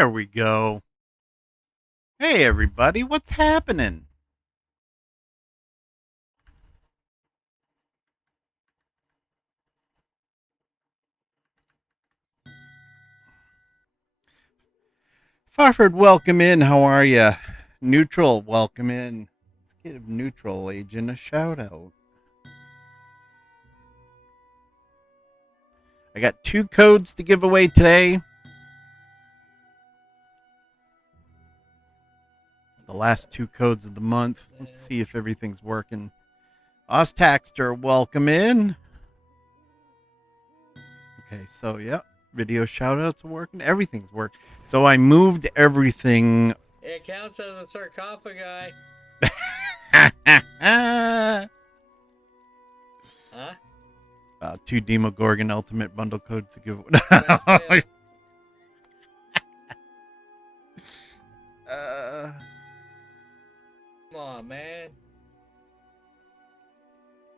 There we go. Hey, everybody, what's happening? Farford, welcome in. How are you? Neutral, welcome in. Let's give Neutral Agent a shout out. I got 2 codes to give away today. The last 2 codes of the month. Let's see if everything's working. Ostaxter, welcome in. Okay, so yeah, video shoutouts are working. Everything's working. So I moved everything. It counts as a sarcophagi. Huh? Huh? 2 Demogorgon Ultimate Bundle codes to give. Come on, man.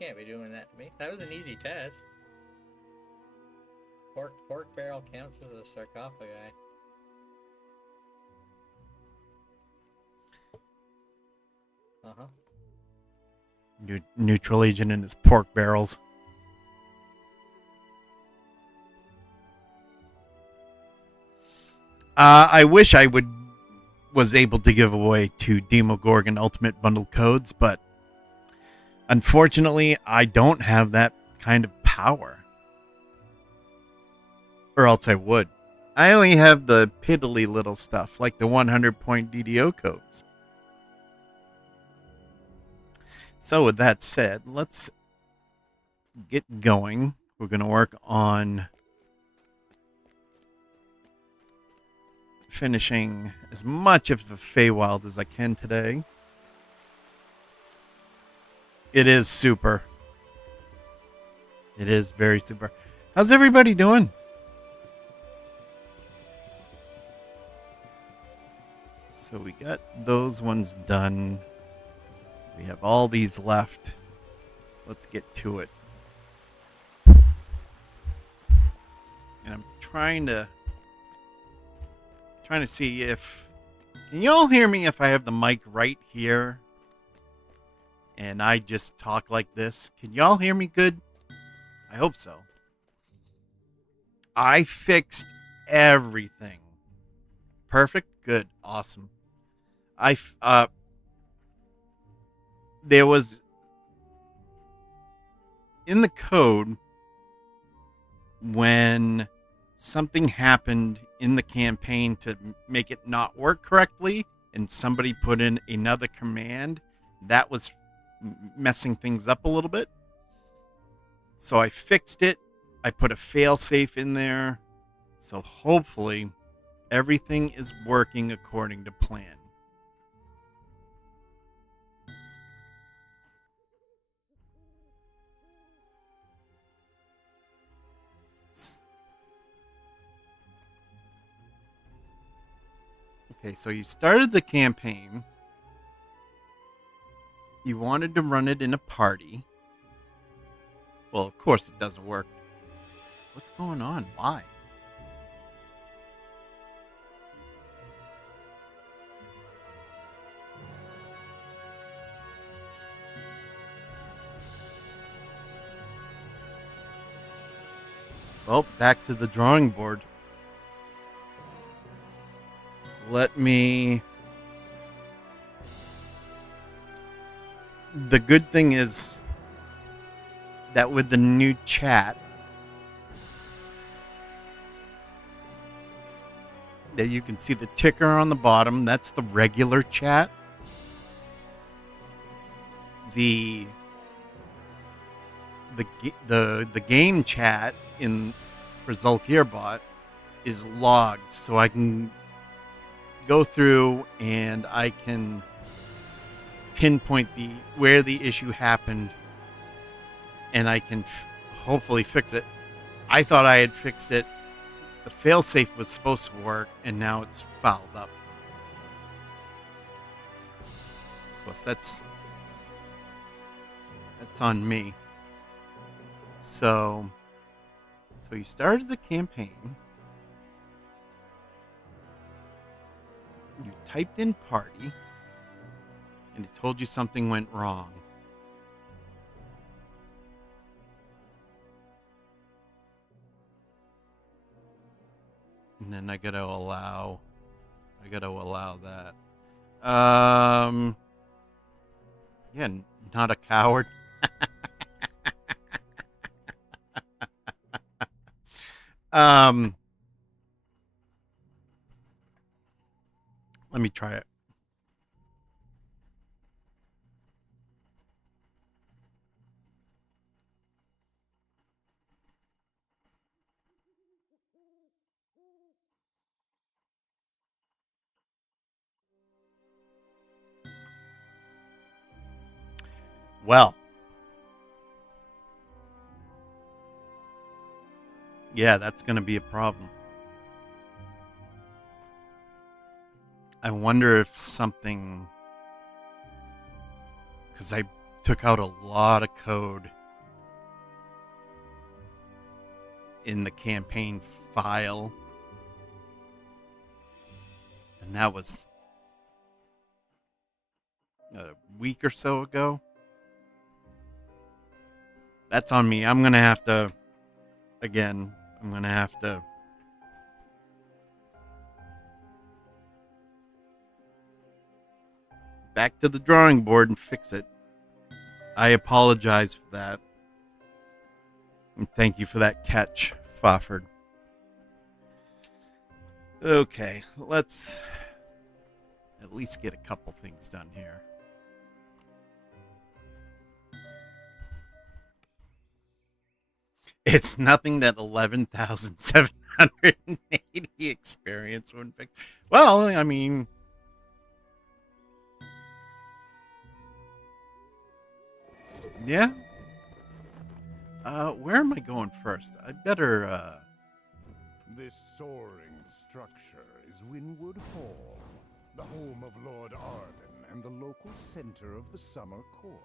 Can't be doing that to me. That was an easy test. Pork barrel counts as a sarcophagi. Uh-huh. Neutral Agent and his pork barrels. I wish I was able to give away 2 Demogorgon Ultimate Bundle codes, but unfortunately, I don't have that kind of power. Or else I would. I only have the piddly little stuff, like the 100-point DDO codes. So with that said, let's get going. We're going to work on finishing as much of the Feywild as I can today. It is super. It is very super. How's everybody doing? So we got those ones done. We have all these left. Let's get to it. And I'm trying to see if... Can you all hear me if I have the mic right here? And I just talk like this? Can y'all hear me good? I hope so. I fixed everything. Perfect? Good. Awesome. There was... In the code, when something happened in the campaign to make it not work correctly, and somebody put in another command, that was messing things up a little bit. So I fixed it. I put a failsafe in there. So hopefully everything is working according to plan. Okay, so you started the campaign. You wanted to run it in a party. Well, of course it doesn't work. What's going on? Why? Well, back to the drawing board. Let me... The good thing is that with the new chat, that you can see the ticker on the bottom, that's the regular chat. The game chat for Zulkirbot is logged, so I can go through and I can pinpoint where the issue happened, and I can hopefully fix it. I thought I had fixed it. The failsafe was supposed to work, and now it's fouled up. Of course, that's on me. So you started the campaign. You typed in party, and it told you something went wrong. And then I gotta allow that. Yeah, not a coward. Let me try it. Well, yeah, that's going to be a problem. I wonder if something, because I took out a lot of code in the campaign file, and that was a week or so ago. That's on me. I'm going to have to back to the drawing board and fix it. I apologize for that. And thank you for that catch, Fofford. Okay, let's at least get a couple things done here. It's nothing that 11,780 experience wouldn't fix. Well, I mean, yeah. Where am I going first? I better, This soaring structure is Winwood Hall, the home of Lord Arden and the local center of the Summer Court.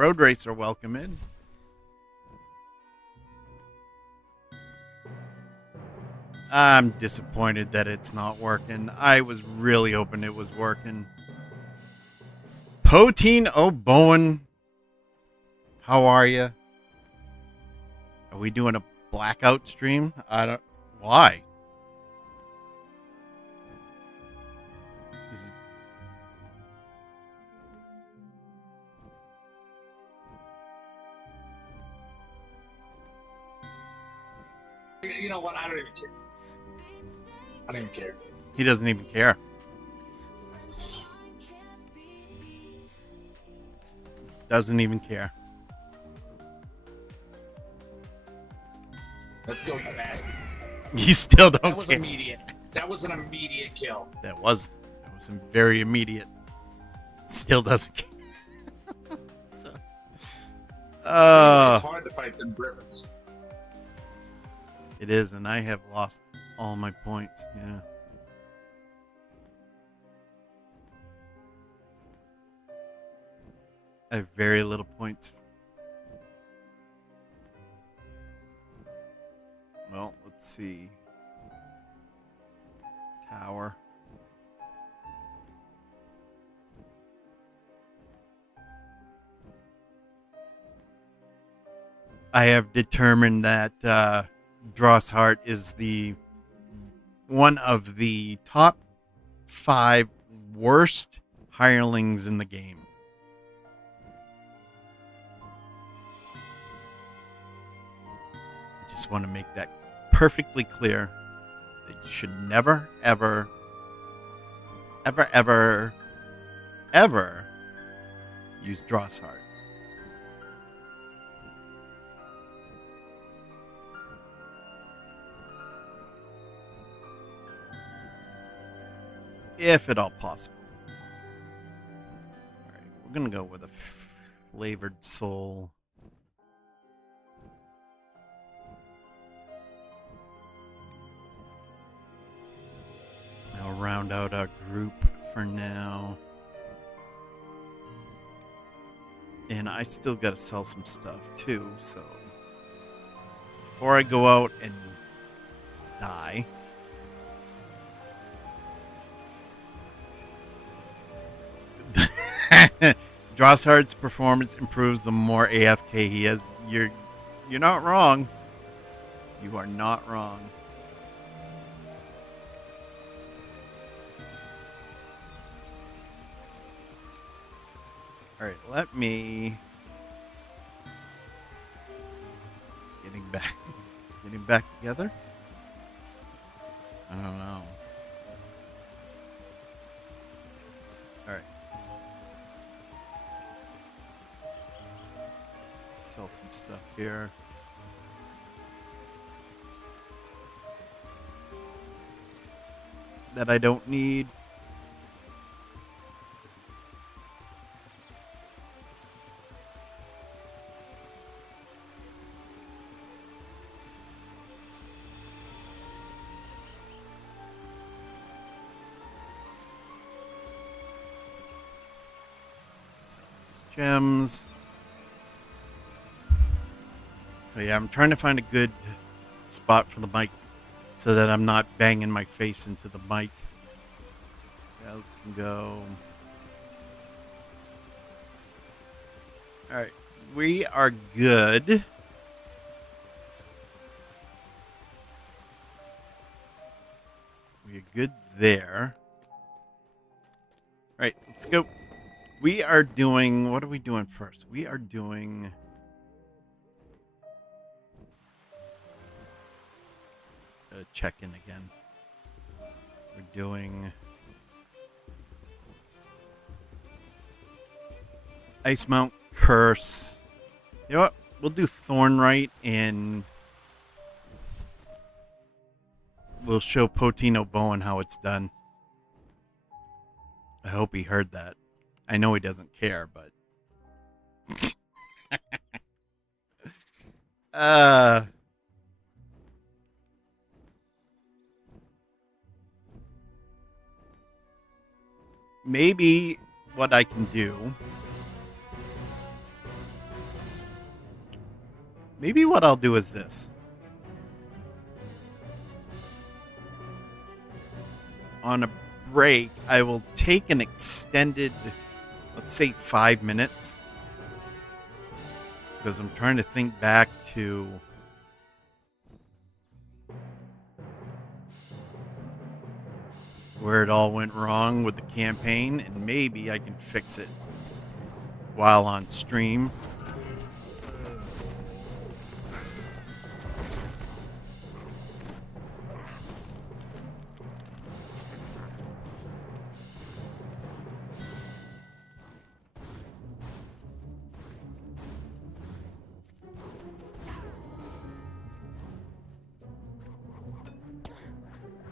road racer welcome in. I'm disappointed that it's not working. I was really hoping it was working. Poteen O'Bowen, how are you? Are we doing a blackout stream? I don't. Why? You know what? I don't even care. I don't even care. He doesn't even care. Doesn't even care. Let's go, you bastards. You still don't That was care. immediate. That was an immediate kill. That was very immediate. Still doesn't care. So, It's hard to fight them griffins. it is, and I have lost all my points. Yeah. I have very little points. Well, let's see. Tower. I have determined that Drosshart is the one of the top 5 worst hirelings in the game. I just want to make that perfectly clear that you should never, ever, ever, ever, ever use Drosshart. If at all possible. All right, we're going to go with a flavored soul. round out our group for now. And I still got to sell some stuff too, so before I go out and die, Drossard's performance improves the more AFK he has. You're not wrong. You are not wrong. All right, let me getting back together. I don't know. All right, let's sell some stuff here. That I don't need. Gems. So yeah, I'm trying to find a good spot for the mic so that I'm not banging my face into the mic. Those can go. Alright, we are good. We're good there. Alright, let's go. We are doing, what are we doing first? We are doing check in again. We're doing Ice Mount Curse. You know what? We'll do Thornright and we'll show Potino Bowen how it's done. I hope he heard that. I know he doesn't care, but maybe what I can do, maybe what I'll do is this. On a break, I will take an extended, let's say 5 minutes, because I'm trying to think back to where it all went wrong with the campaign, and maybe I can fix it while on stream.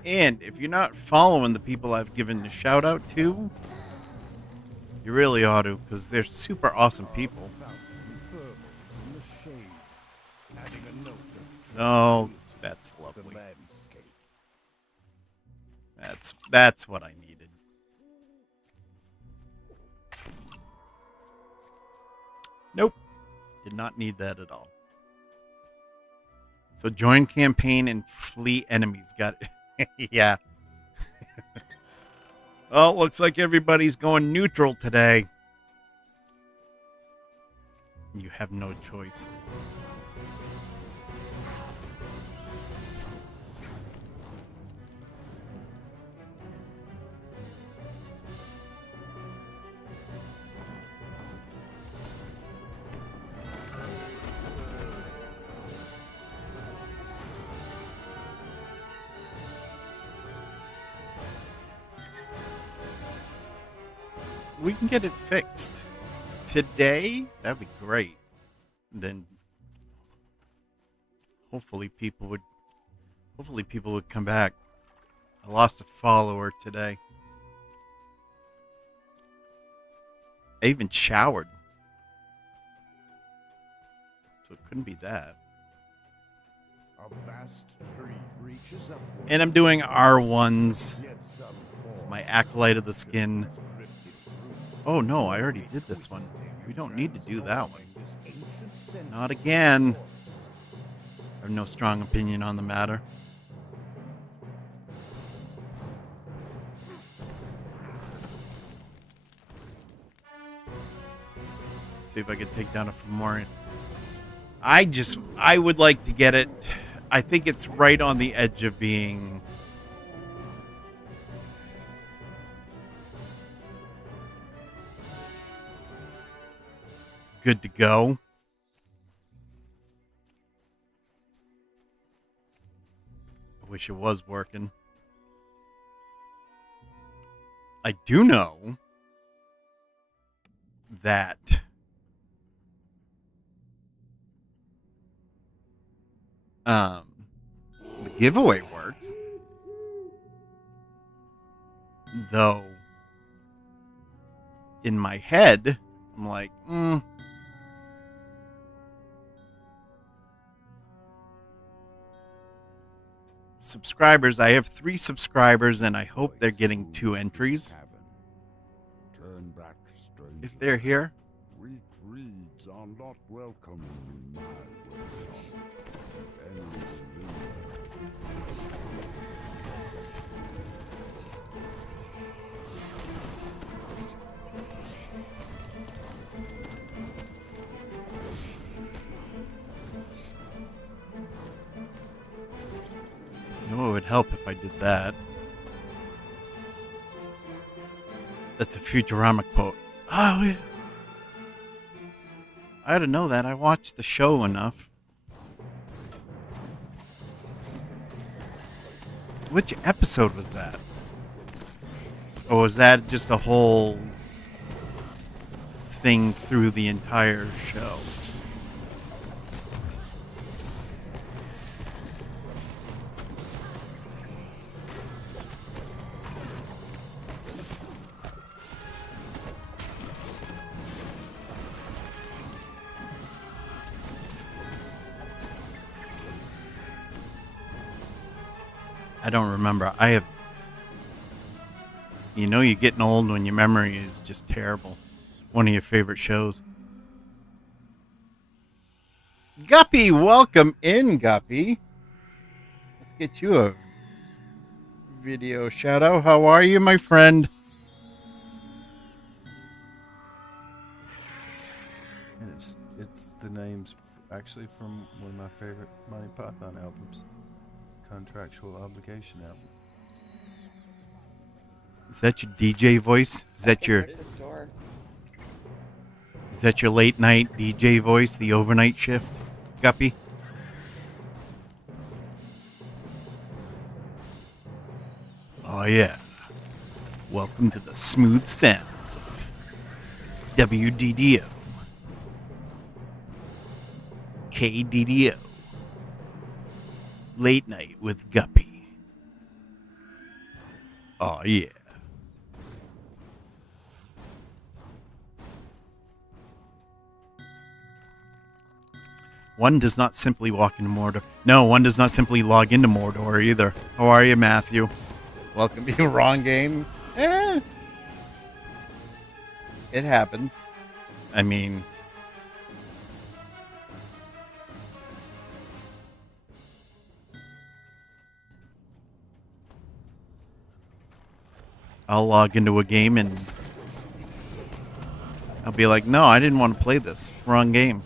And if you're not following the people I've given a shout out to, you really ought to, because they're super awesome people. Oh, that's lovely. That's what I needed. Nope. Did not need that at all. So join campaign and flee enemies. Got it. Yeah. Well, looks like everybody's going neutral today. You have no choice. We can get it fixed today. That'd be great. Then hopefully people would come back. I lost a follower today. I even showered, so it couldn't be that. A vast tree reaches upward, And I'm doing R1s, It's my Acolyte of the Skin. Oh no, I already did this one. We don't need to do that one. Not again. I have no strong opinion on the matter. See if I can take down a Fomorian. I would like to get it. I think it's right on the edge of being good to go. I wish it was working. I do know that the giveaway works, though in my head I'm like, subscribers. I have 3 subscribers, and I hope they're getting 2 entries. If they're here. Weak reeds are not welcome in my workshop. You know, it would help if I did that. That's a Futurama quote. Oh, yeah. I ought to know that. I watched the show enough. Which episode was that? Or was that just a whole thing through the entire show? I don't remember. You know, you're getting old when your memory is just terrible. One of your favorite shows. Guppy, welcome in, Guppy. Let's get you a video shout out. How are you, my friend? And it's the name's actually from one of my favorite Monty Python albums. Contractual Obligation album. Is that your DJ voice? Is that your late night DJ voice, the overnight shift, Guppy? Oh yeah. Welcome to the smooth sounds of WDDO. KDDO. Late night with Guppy. Oh yeah. One does not simply walk into Mordor. No, one does not simply log into Mordor either. How are you, Matthew? Welcome to the wrong game. It happens. I mean, I'll log into a game and I'll be like, no, I didn't want to play this. Wrong game.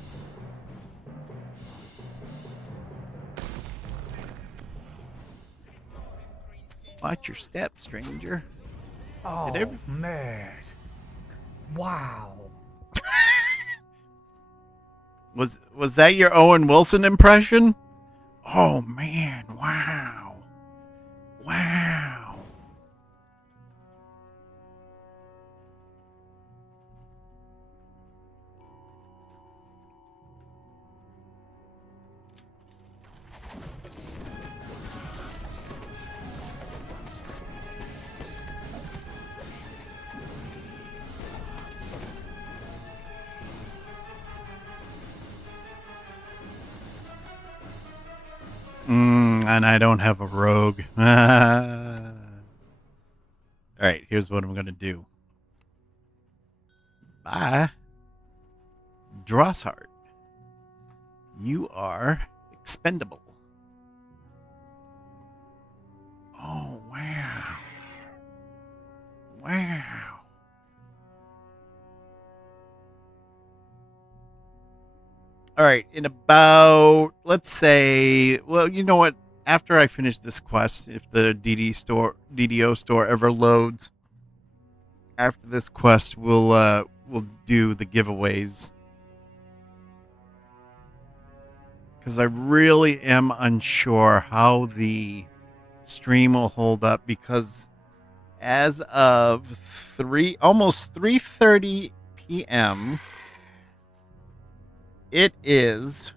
Watch your step, stranger. Oh, man. Wow. Was that your Owen Wilson impression? Oh, man. Wow. Wow. And I don't have a rogue. All right, here's what I'm going to do. Bye. Drossheart. You are expendable. Oh, wow. Wow. All right, in about, let's say, well, you know what? After I finish this quest, if the DDO store ever loads, after this quest, we'll do the giveaways. Because I really am unsure how the stream will hold up, because as of almost 3:30 p.m., it is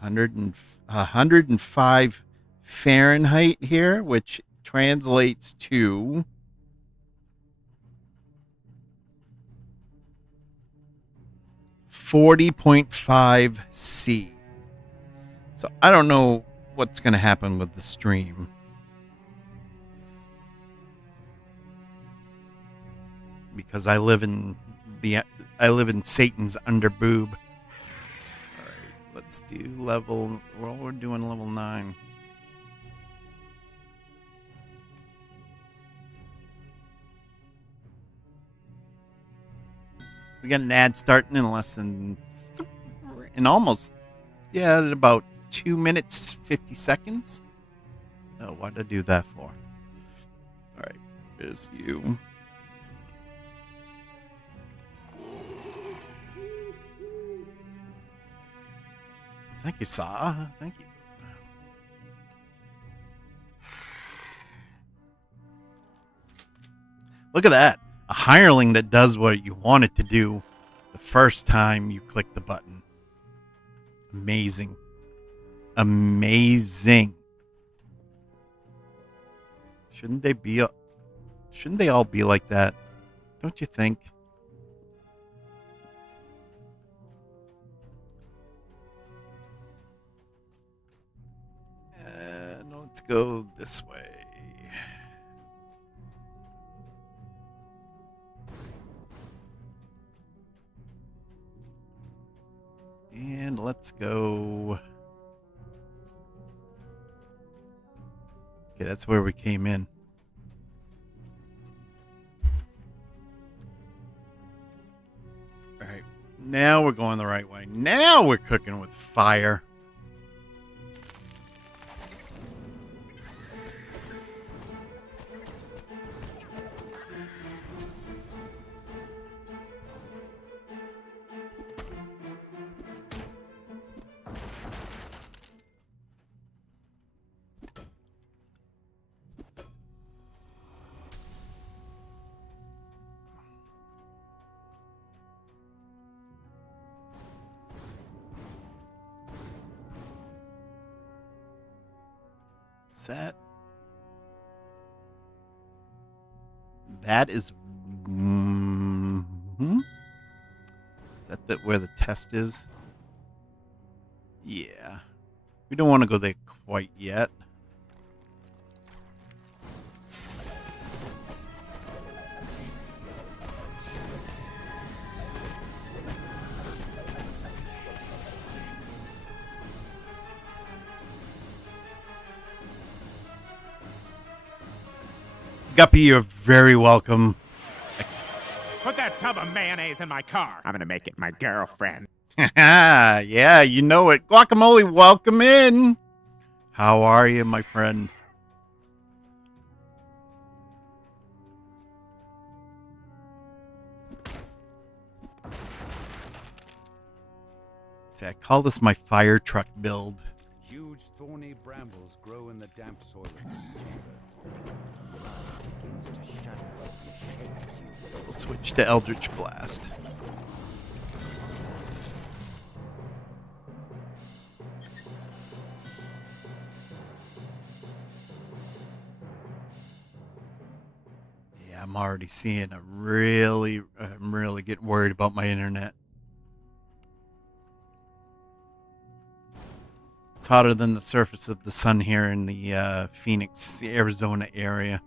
105 Fahrenheit here, which translates to 40.5 C. So I don't know what's going to happen with the stream. Because I live in Satan's underboob. All right, let's do level. Well, we're doing level 9. We got an ad starting in in about 2 minutes 50 seconds. Oh, what did I do that for? All right, here's you. Thank you, Saw. Thank you. Look at that. A hireling that does what you want it to do the first time you click the button. Amazing. Amazing. Shouldn't they all be like that? Don't you think? Let's go this way. And let's go. Okay, that's where we came in. All right. Now we're going the right way. Now we're cooking with fire. That is that where the test is? Yeah. We don't want to go there quite yet. Guppy, you're very welcome. Put that tub of mayonnaise in my car. I'm gonna make it my girlfriend. Yeah, you know it. Guacamole, welcome in. How are you, my friend? See, I call this my fire truck build. Huge thorny brambles grow in the damp soil of this chamber. We'll switch to Eldritch Blast. Yeah, I'm already seeing I'm really getting worried about my internet. It's hotter than the surface of the sun here in the Phoenix, Arizona area.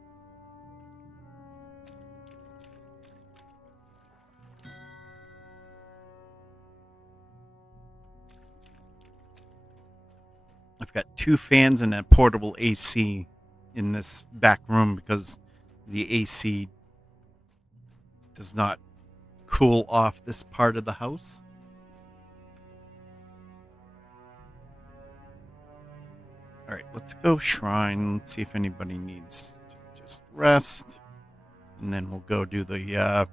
got 2 fans and a portable AC in this back room because the AC does not cool off this part of the house. All right, let's go shrine. Let's see if anybody needs to just rest, and then we'll go do the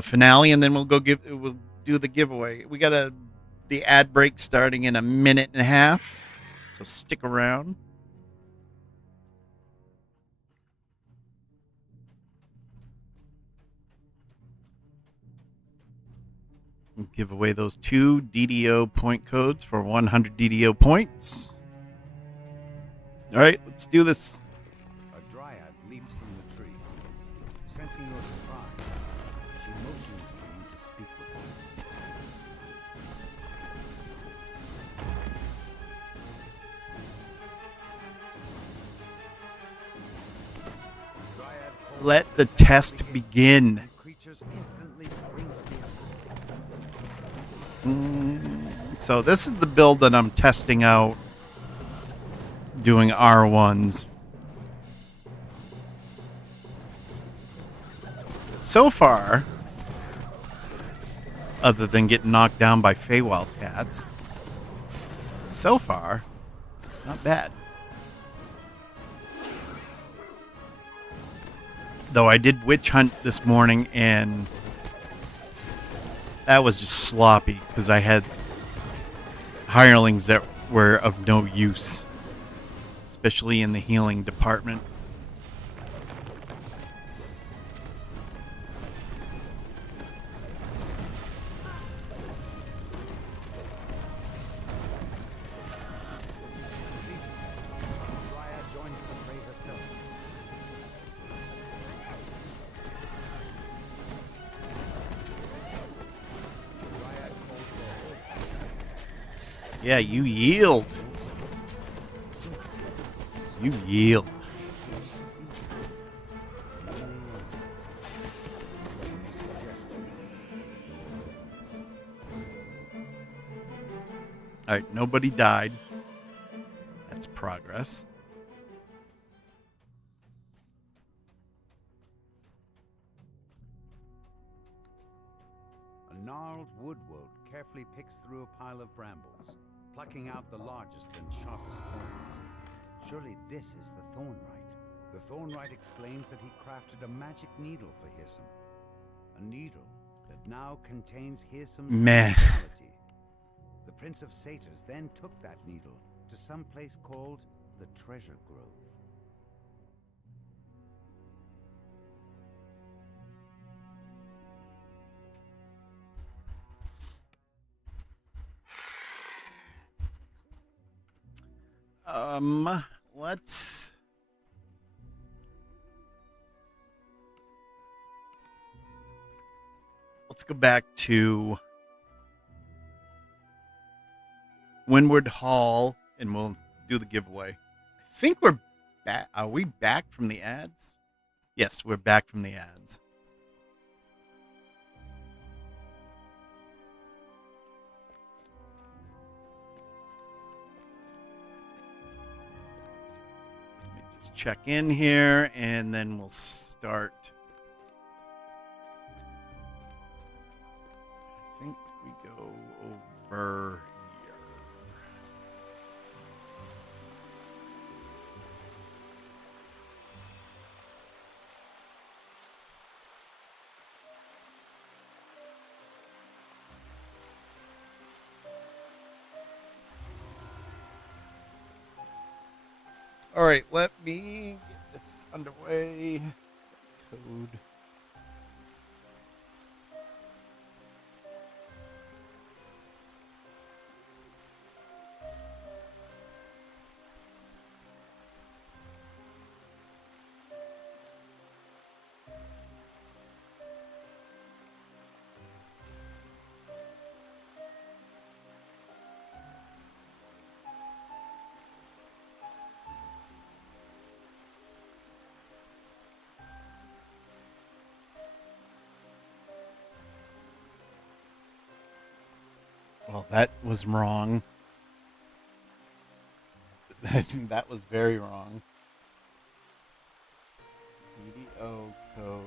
finale, and then we'll do the giveaway. We got the ad break starting in a minute and a half, so stick around. We'll give away those 2 DDO point codes for 100 DDO points. All right, let's do this. A dryad leaps from the tree. Sensing your surprise, she motions for you to speak with her. Dryad calls Let the test begin. and creatures instantly spring to the attack. So this is the build that I'm testing out, doing R1s. So far, other than getting knocked down by Feywild cats, so far, not bad. Though I did witch hunt this morning, and that was just sloppy because I had hirelings that were of no use, especially in the healing department. Dryad joins the fray herself. Dryad calls for hope. Yeah, you yield. You yield. All right, nobody died. That's progress. A gnarled woodwort carefully picks through a pile of brambles, plucking out the largest and sharpest thorns. Surely this is the Thornwright. The Thornwright explains that he crafted a magic needle for Hirsum. A needle that now contains Hirsum's Meh. immortality. The Prince of Satyrs then took that needle to some place called the Treasure Grove. Let's go back to Windward Hall and we'll do the giveaway. I think we're back. Are we back from the ads? Yes, we're back from the ads. Let me just check in here and then we'll start. I think we go over here. All right, let me get this underway. Code. Well, that was wrong. That was very wrong. DDO code.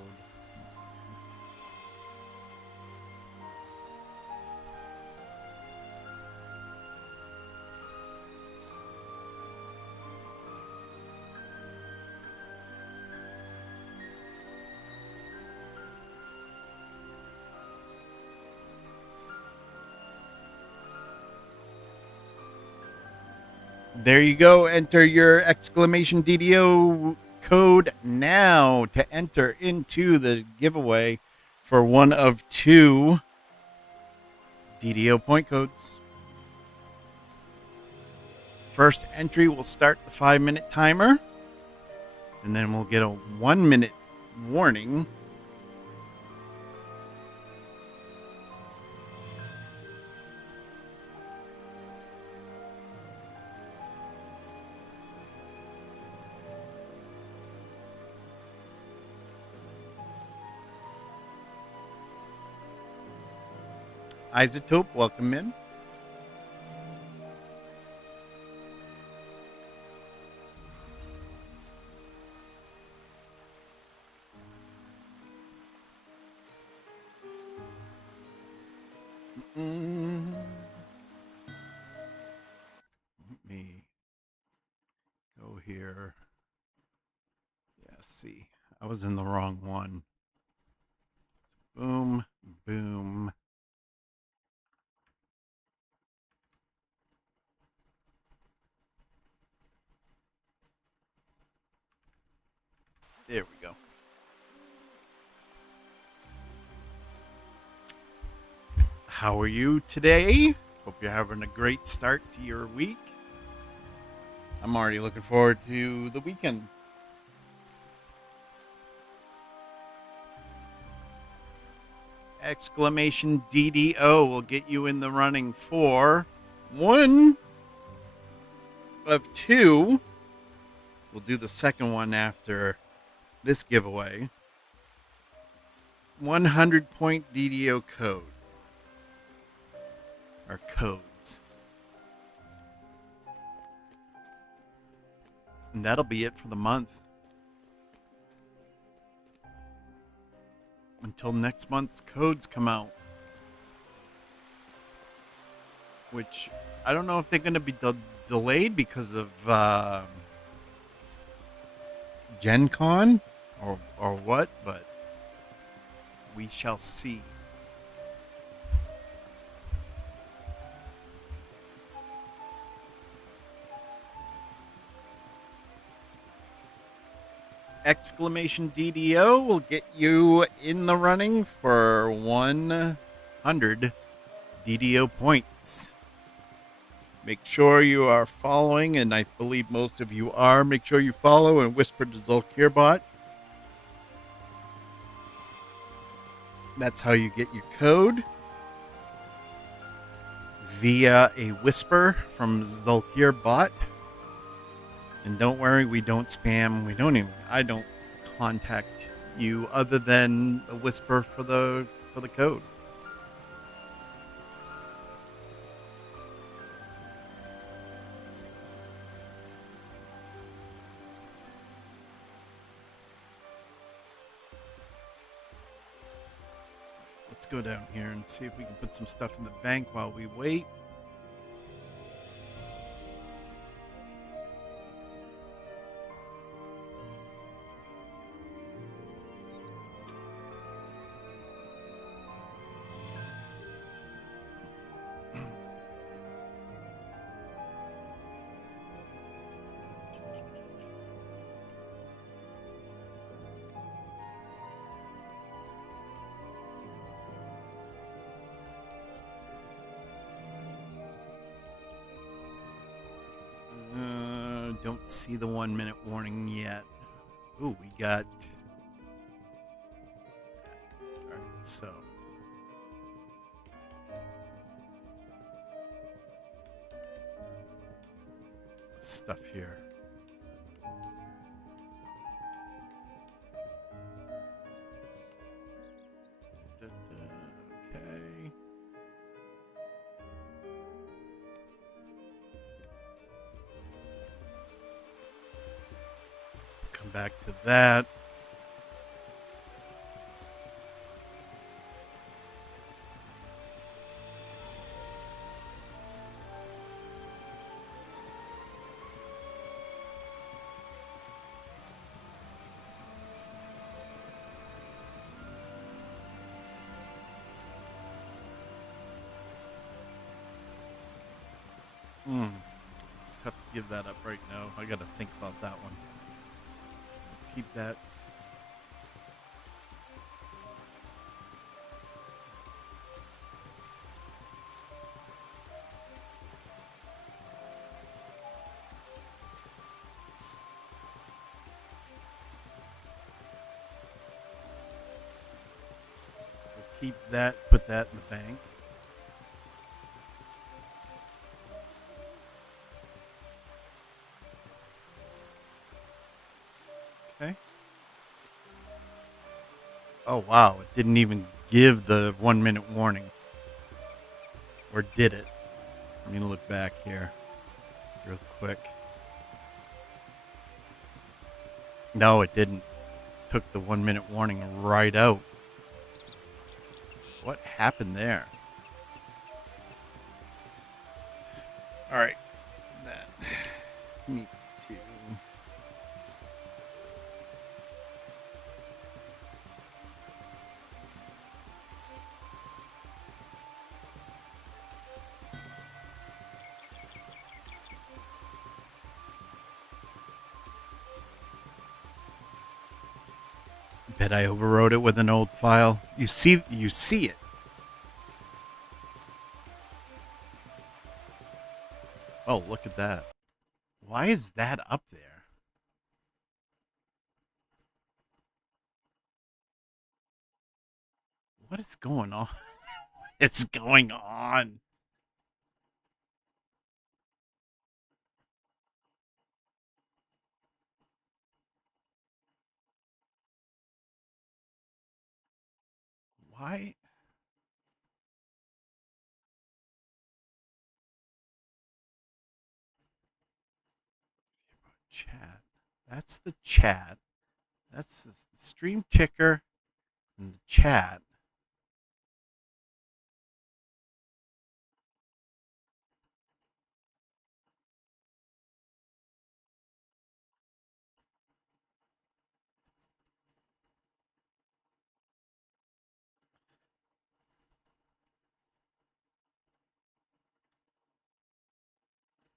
There you go. Enter your exclamation DDO code now to enter into the giveaway for one of 2 DDO point codes. First entry will start the 5-minute timer, and then we'll get a 1-minute warning. Isotope, welcome in. Let me go here. Yeah, see. I was in the wrong one. Boom, boom. There we go. How are you today? Hope you're having a great start to your week. I'm already looking forward to the weekend. Exclamation DDO will get you in the running for one of 2. We'll do the second one after this giveaway. 100 point DDO code. Or codes. And that'll be it for the month. Until next month's codes come out. Which, I don't know if they're going to be delayed because of Gen Con or what, but we shall see. Exclamation DDO will get you in the running for 100 DDO points. Make sure you are following, and I believe most of you are. Make sure you follow and whisper to Zulkirbot. That's how you get your code. Via a whisper from Zulkirbot. And don't worry, we don't spam. I don't contact you other than a whisper for the code. Let's go down here and see if we can put some stuff in the bank while we wait. Don't see the 1-minute warning yet. Ooh, we got... Alright, so... stuff here. Okay. back to that. Tough to give that up right now. I got to think about that one. Keep that. We'll keep that, put that in the bank. Okay. Oh, wow. It didn't even give the 1 minute warning. Or did it? Let me look back here real quick. No, it didn't. Took the 1 minute warning right out. What happened there? All right. That needs to... Bet I overwrote it with an old file. You see it. Oh, look at that. Why is that up there? What is going on? What's going on? Why? Chat. That's the chat. That's the stream ticker and the chat.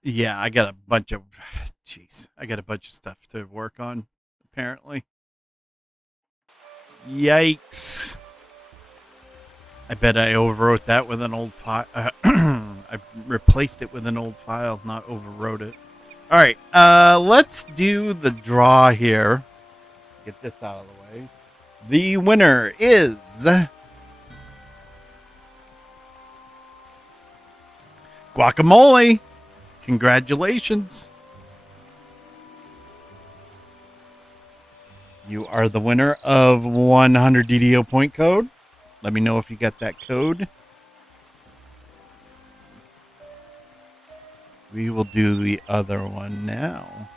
Yeah, I got a bunch of... Jeez. I got a bunch of stuff to work on, apparently. Yikes. I bet I overwrote that with an old file. I replaced it with an old file, not overwrote it. All right, let's do the draw here. Get this out of the way. The winner is Guacamole. Congratulations. You are the winner of 100 DDO point code. Let me know if you got that code. We will do the other one now.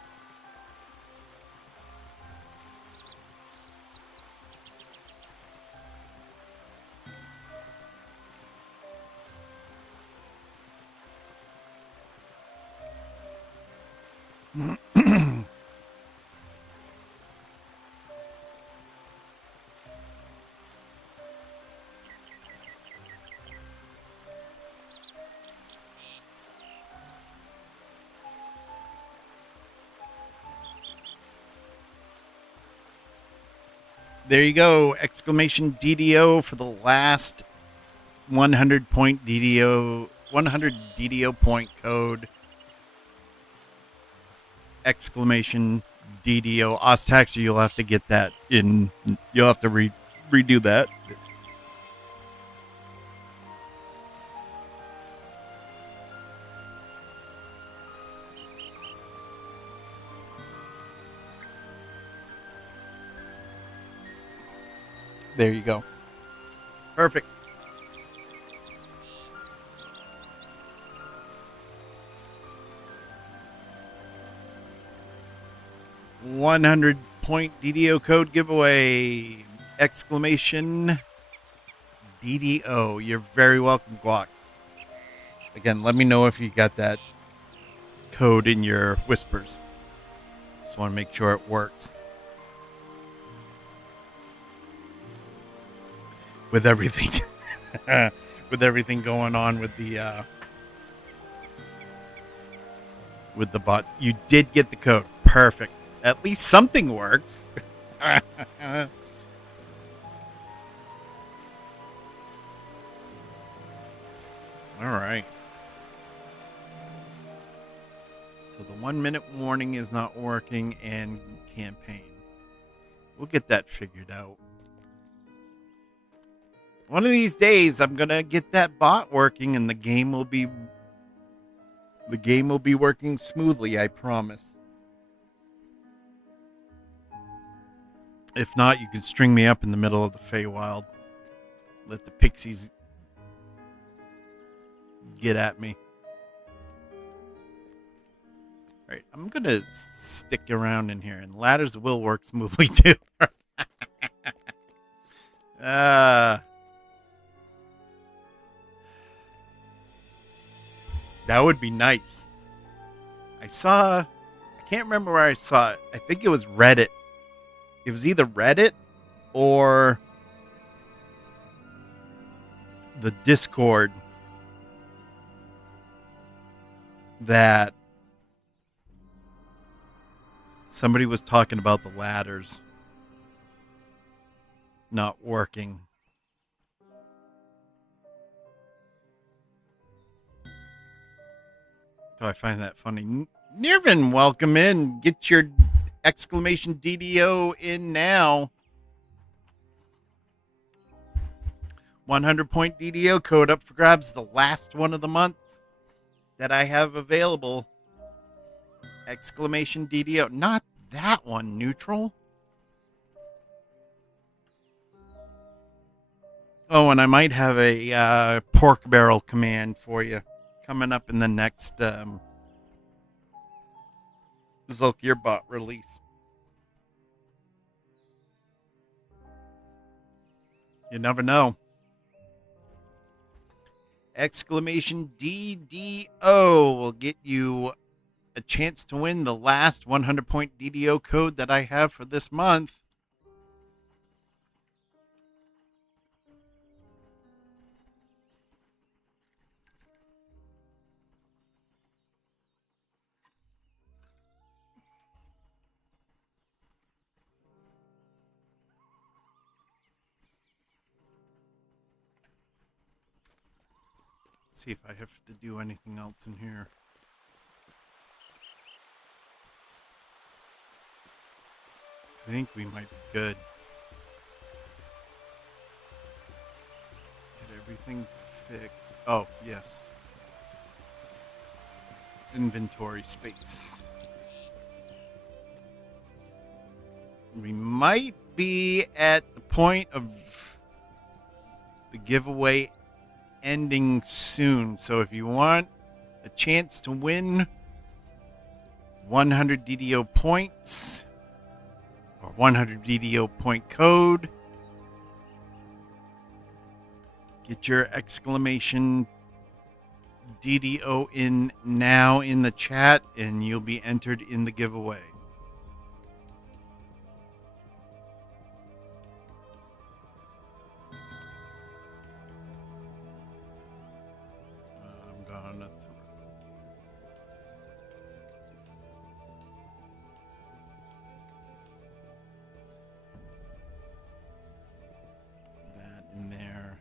There you go. Exclamation DDO for the last 100 point DDO, 100 DDO point code. Exclamation DDO. Ostaxer, you'll have to get that in. You'll have to redo that. There you go. Perfect. $100 100-point DDO code giveaway! Exclamation DDO. You're very welcome, Guac. Again, let me know if you got that code in your whispers. Just want to make sure it works. With everything. With everything going on with the bot. You did get the code. Perfect. At least something works. All right. So the 1-minute warning is not working and campaign. We'll get that figured out. One of these days I'm going to get that bot working and the game will be working smoothly, I promise. If not, you can string me up in the middle of the Feywild. Let the pixies get at me. All right, I'm going to stick around in here, and ladders will work smoothly too. That would be nice. I can't remember where I saw it. I think it was Reddit. It was either Reddit or the Discord that somebody was talking about the ladders not working. So I find that funny. Nirvin, welcome in. Get your exclamation DDO in now. 100-point DDO code up for grabs. The last one of the month that I have available. Exclamation DDO. Not that one, neutral. Oh, and I might have a pork barrel command for you coming up in the next Zulkir bot release. You never know. Exclamation DDO will get you a chance to win the last 100-point DDO code that I have for this month. See if I have to do anything else in here. I think we might be good. Get everything fixed. Oh, yes. Inventory space. We might be at the point of the giveaway ending soon. So if you want a chance to win 100 DDO points or 100 DDO point code, get your exclamation DDO in now in the chat and you'll be entered in the giveaway. In there.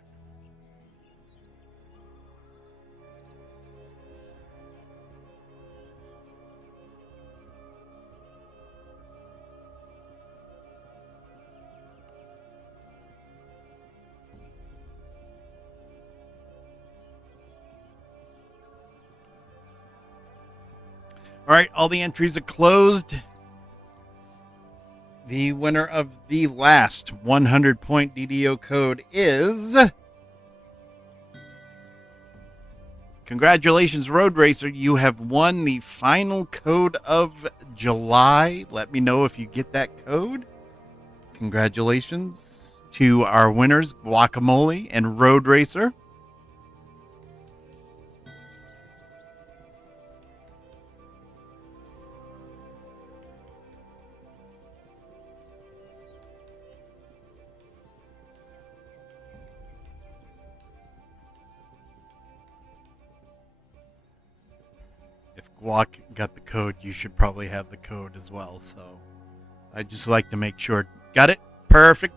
All right, all the entries are closed. The winner of the last 100-point DDO code is Congratulations, Road Racer. You have won the final code of July. Let me know if you get that code. Congratulations to our winners, Guacamole and Road Racer. If Guac got the code, you should probably have the code as well. So I'd just like to make sure. Got it? Perfect.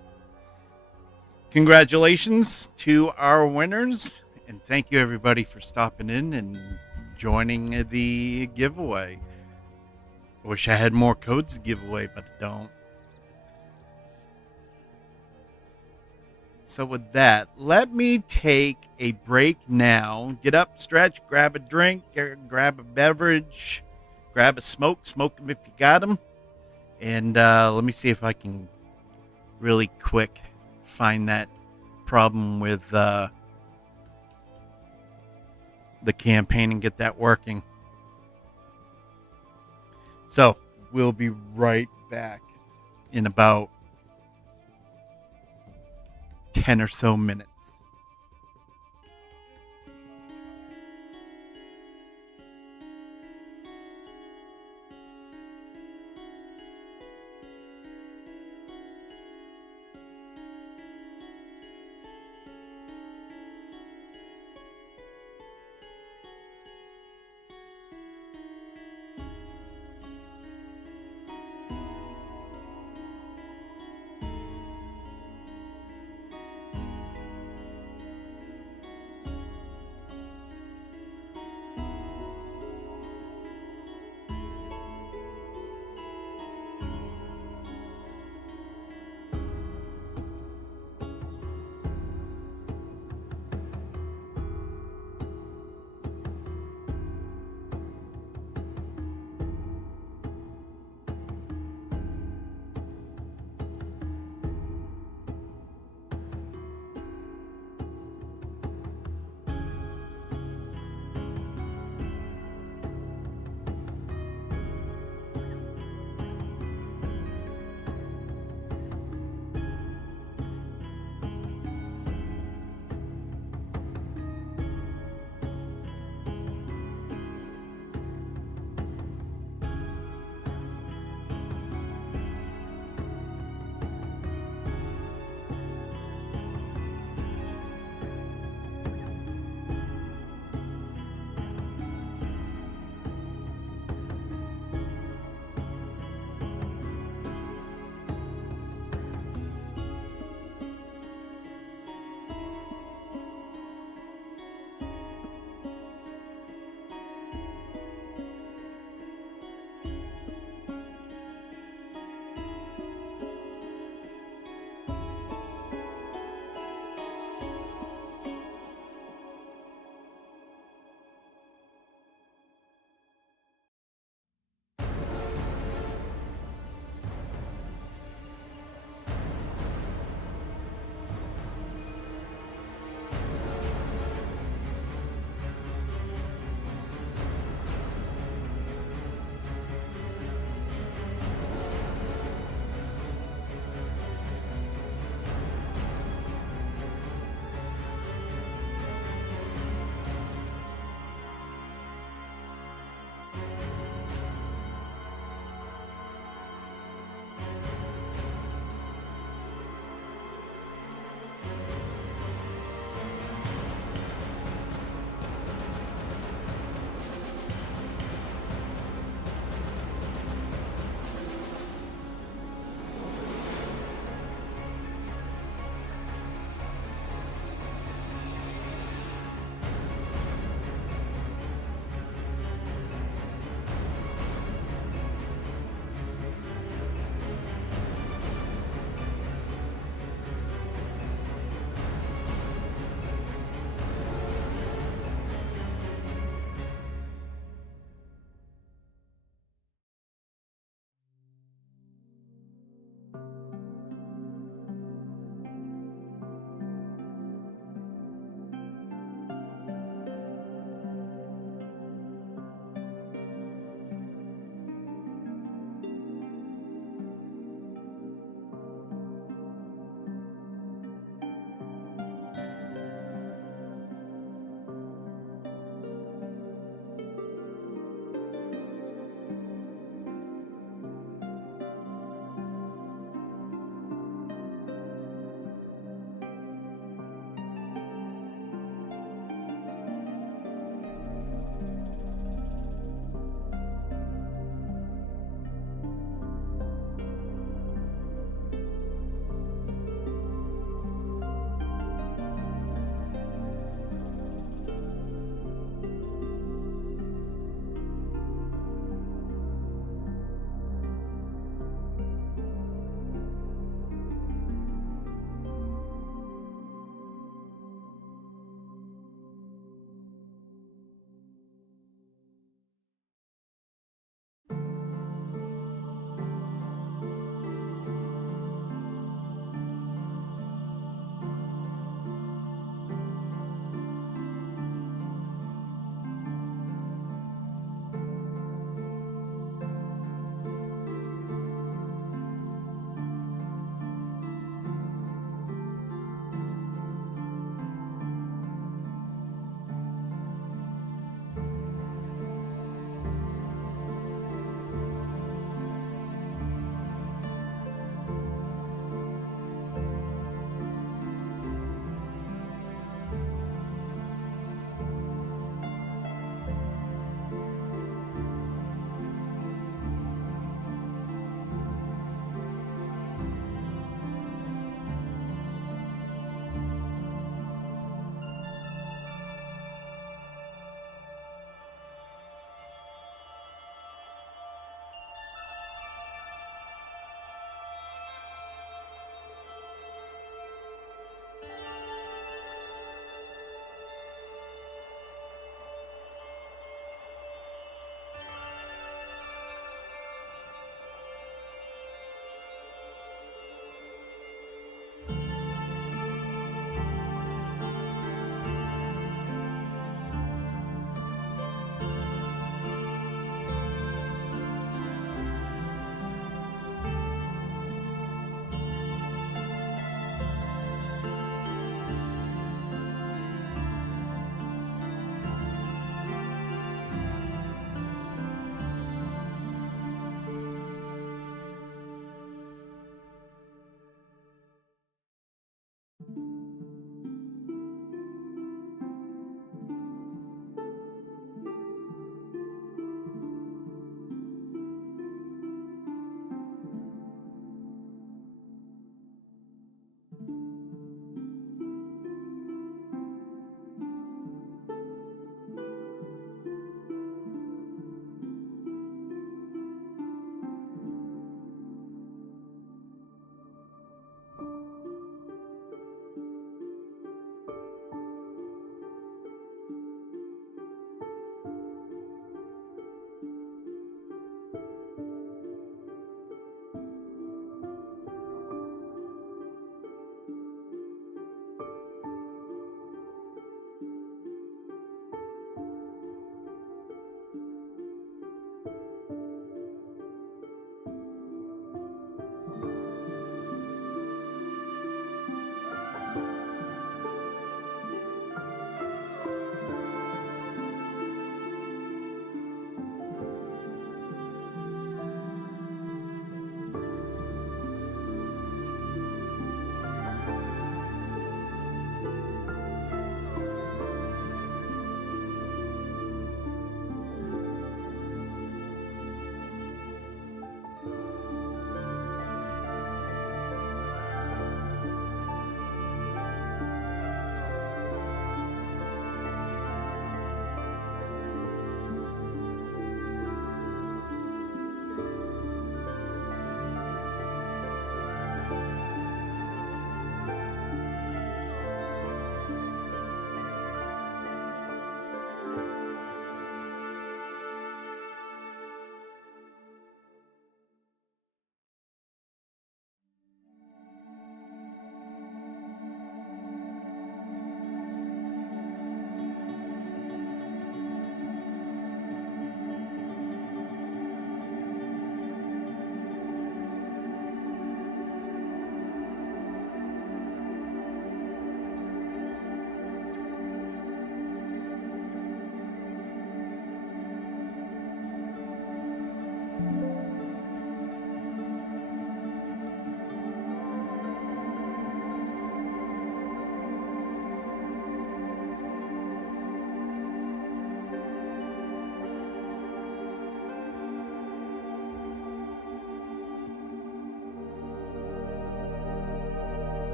Congratulations to our winners. And thank you, everybody, for stopping in and joining the giveaway. I wish I had more codes to give away, but I don't. So with that, let me take a break now. Get up, stretch, grab a drink, grab a beverage, grab a smoke them if you got them. And let me see if I can really quick find that problem with the campaign and get that working. So we'll be right back in about 10 or so minutes.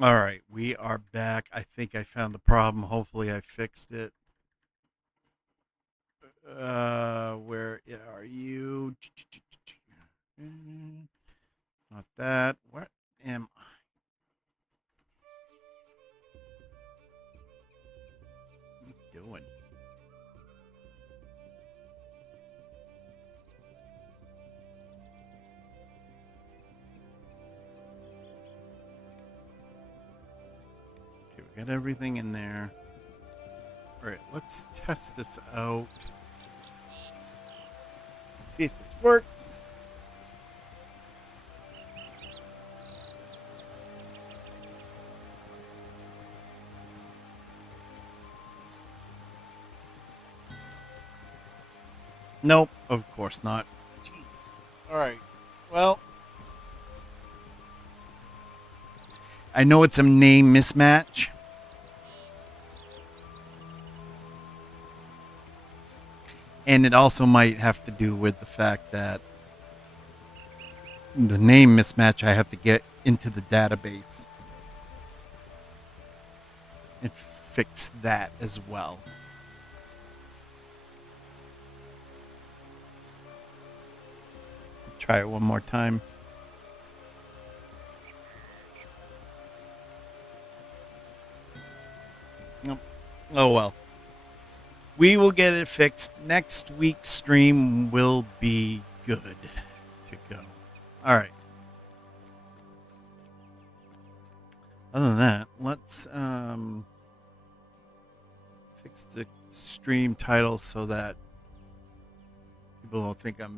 All right, we are back. I think I found the problem. Hopefully, I fixed it. Where are you? Not that. What am I doing? Okay, we got everything in there. All right, let's test this out. See if this works. Nope, of course not. Jesus. All right. Well, I know it's a name mismatch. And it also might have to do with the fact that the name mismatch, I have to get into the database and fix that as well. Try it one more time. Nope. Oh well. We will get it fixed. Next week's stream will be good to go. All right. Other than that, let's fix the stream title so that people don't think I've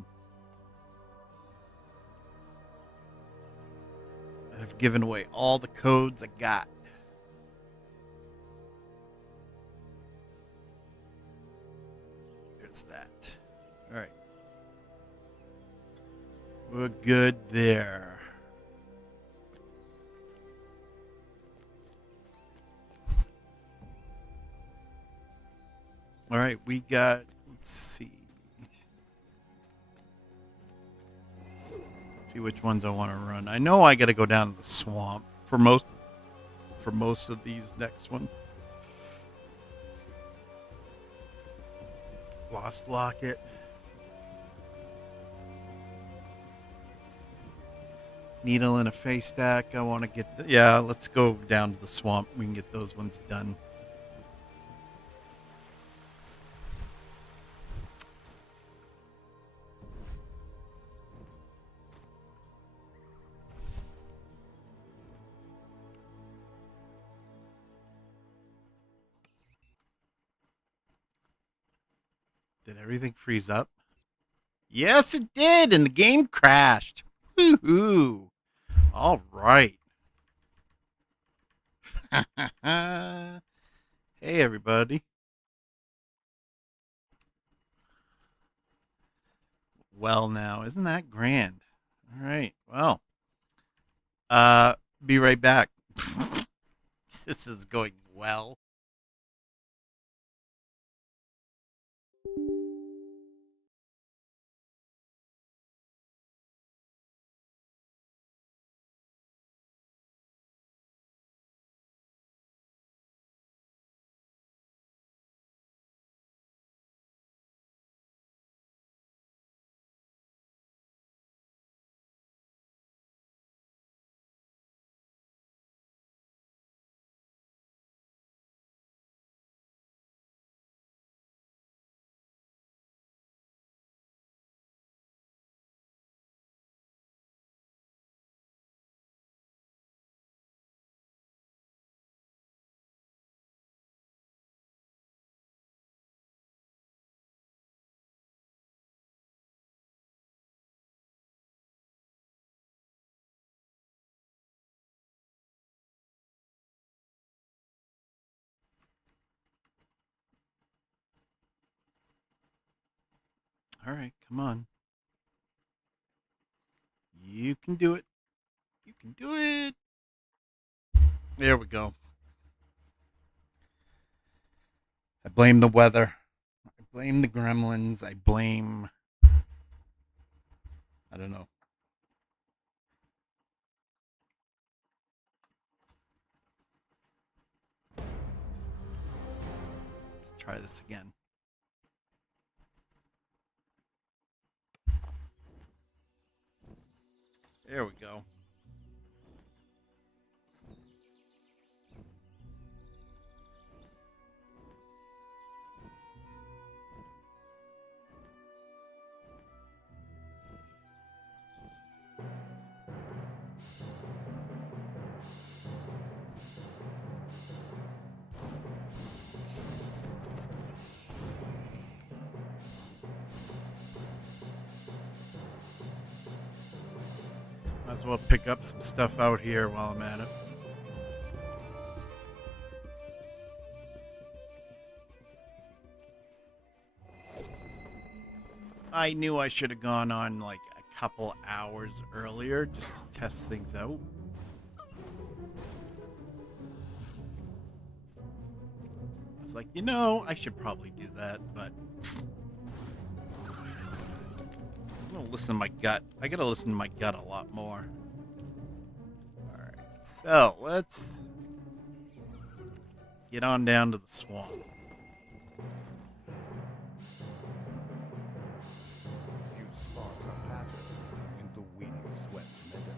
given away all the codes I got. There's that. All right. We're good there. All right, we got, let's see. Let's see which ones I want to run. I know I got to go down to the swamp for most of these next ones. Lost Locket. Needle in a face stack. I want to get yeah, let's go down to the swamp. We can get those ones done. Did everything freeze up? Yes, it did, and the game crashed. Woohoo! All right. Hey, everybody. Well, now, isn't that grand? All right. Well, be right back. This is going well. All right, come on. You can do it. You can do it. There we go. I blame the weather. I blame the gremlins. I blame. I don't know. try this again. There we go. Might as well pick up some stuff out here while I'm at it. I knew I should have gone on like a couple hours earlier just to test things out. I was like, I should probably do that, but I'm gonna listen to my gut. I gotta listen to my gut a lot more. Alright, so let's get on down to the swamp. You spot a pattern in the wind-swept meadow.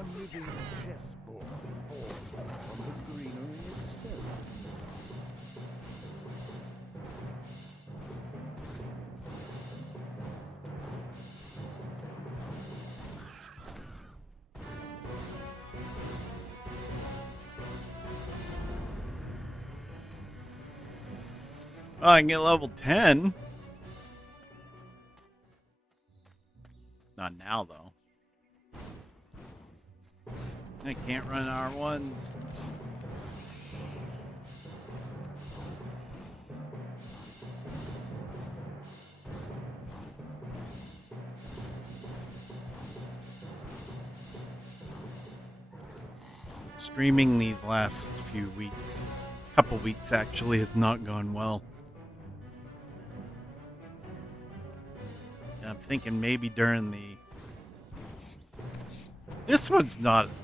A living chessboard formed from the greenery itself. Oh, I can get level 10. Not now, though. I can't run R1s. Streaming these last few weeks, couple weeks actually, has not gone well. I'm thinking maybe during this one's not as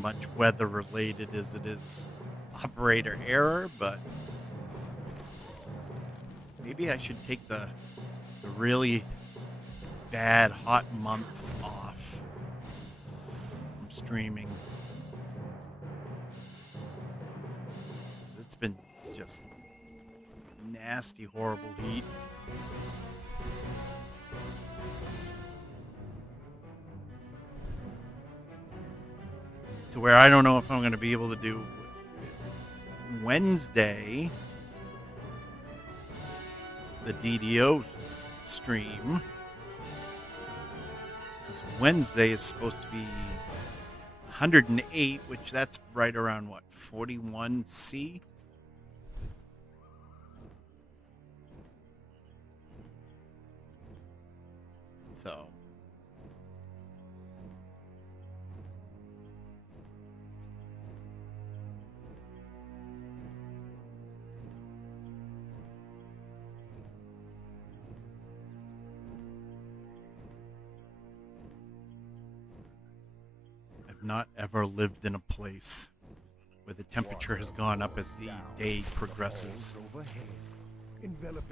much weather related as it is operator error, but maybe I should take the really bad hot months off from streaming. It's been just nasty, horrible heat. To where I don't know if I'm going to be able to do Wednesday, the DDO stream. Because Wednesday is supposed to be 108, which that's right around, what, 41C? So... not ever lived in a place where the temperature has gone up as the day progresses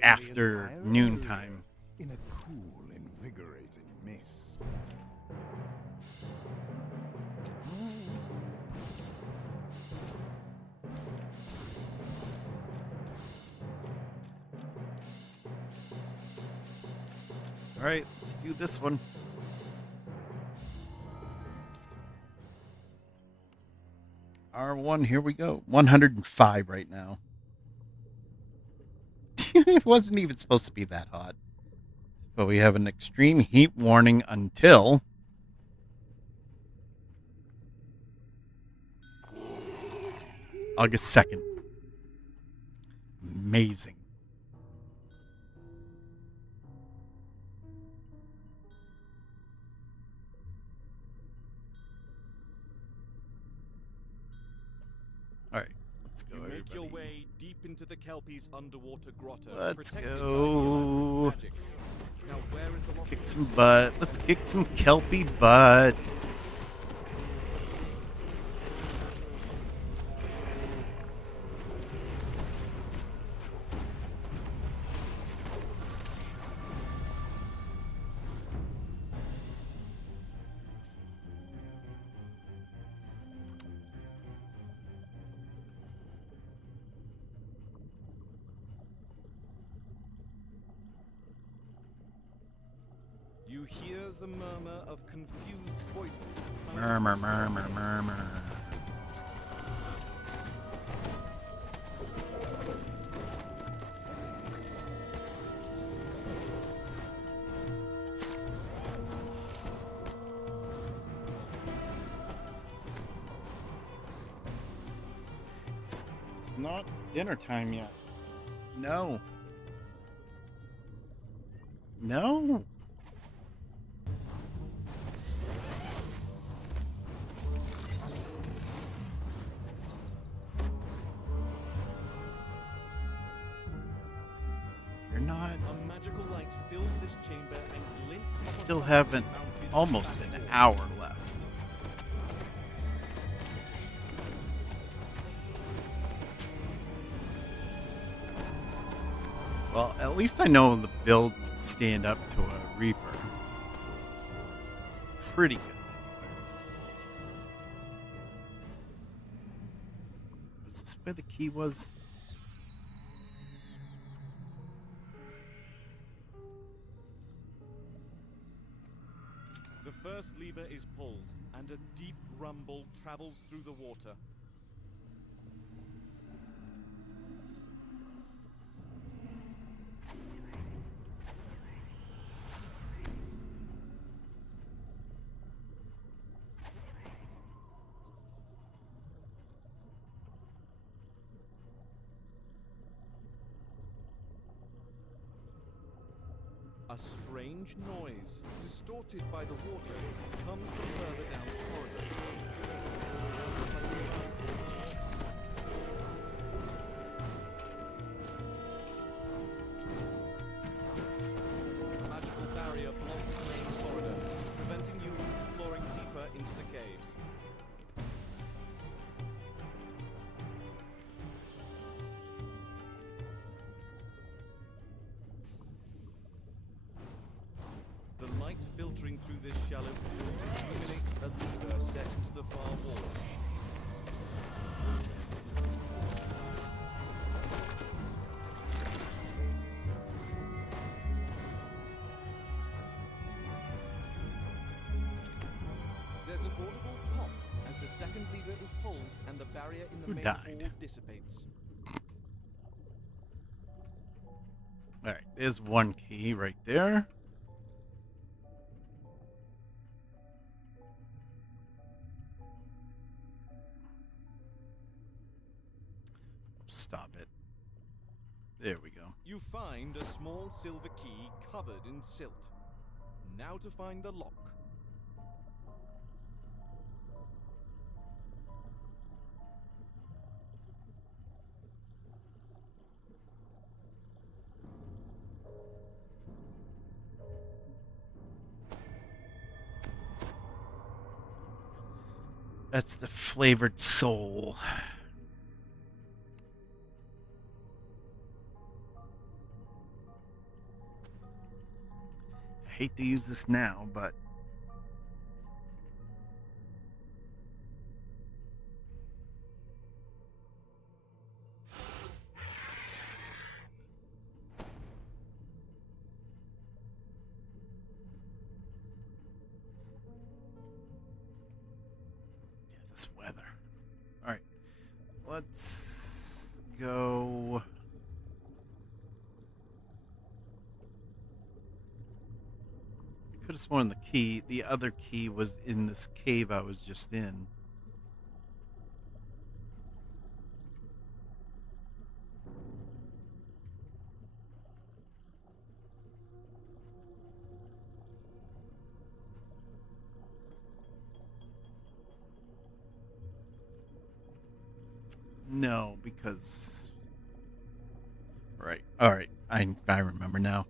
after noontime. In a cool, invigorating mist. All right, let's do this one. R1, here we go. 105 right now. It wasn't even supposed to be that hot. But we have an extreme heat warning until August 2nd. Amazing. All right, let's go. Make everybody. your way deep into the Kelpie's underwater grotto. Let's protected by go. the magics. Now, where is the Let's lost kick some butt. Let's kick some Kelpie butt. the murmur of confused voices. Murmur, murmur, murmur. It's not dinner time yet. No. No. You're not. A magical light fills this chamber and glints. You upon still the haven't mounted almost back an wall. hour left. Well, at least I know the build can stand up to a Reaper. Pretty good, anyway. Was this where the key was? The first lever is pulled, and a deep rumble travels through the water. A strange noise, distorted by the water, comes from further down the corridor. It sounds like a A magical barrier blocks the main corridor, preventing you from exploring deeper into the caves. The light filtering through this shallow pool illuminates a lever set into the far wall. There's an audible pop as the second lever is pulled and the barrier in the Who main died? wall dissipates. Alright, there's one key right there. Stop it. There we go. You find a small silver key covered in silt. Now to find the lock. That's the flavored soul. I hate to use this now, but this weather. All right, let's go. I could have sworn the other key was in this cave I was just in. No, because... Right. All right. I remember now.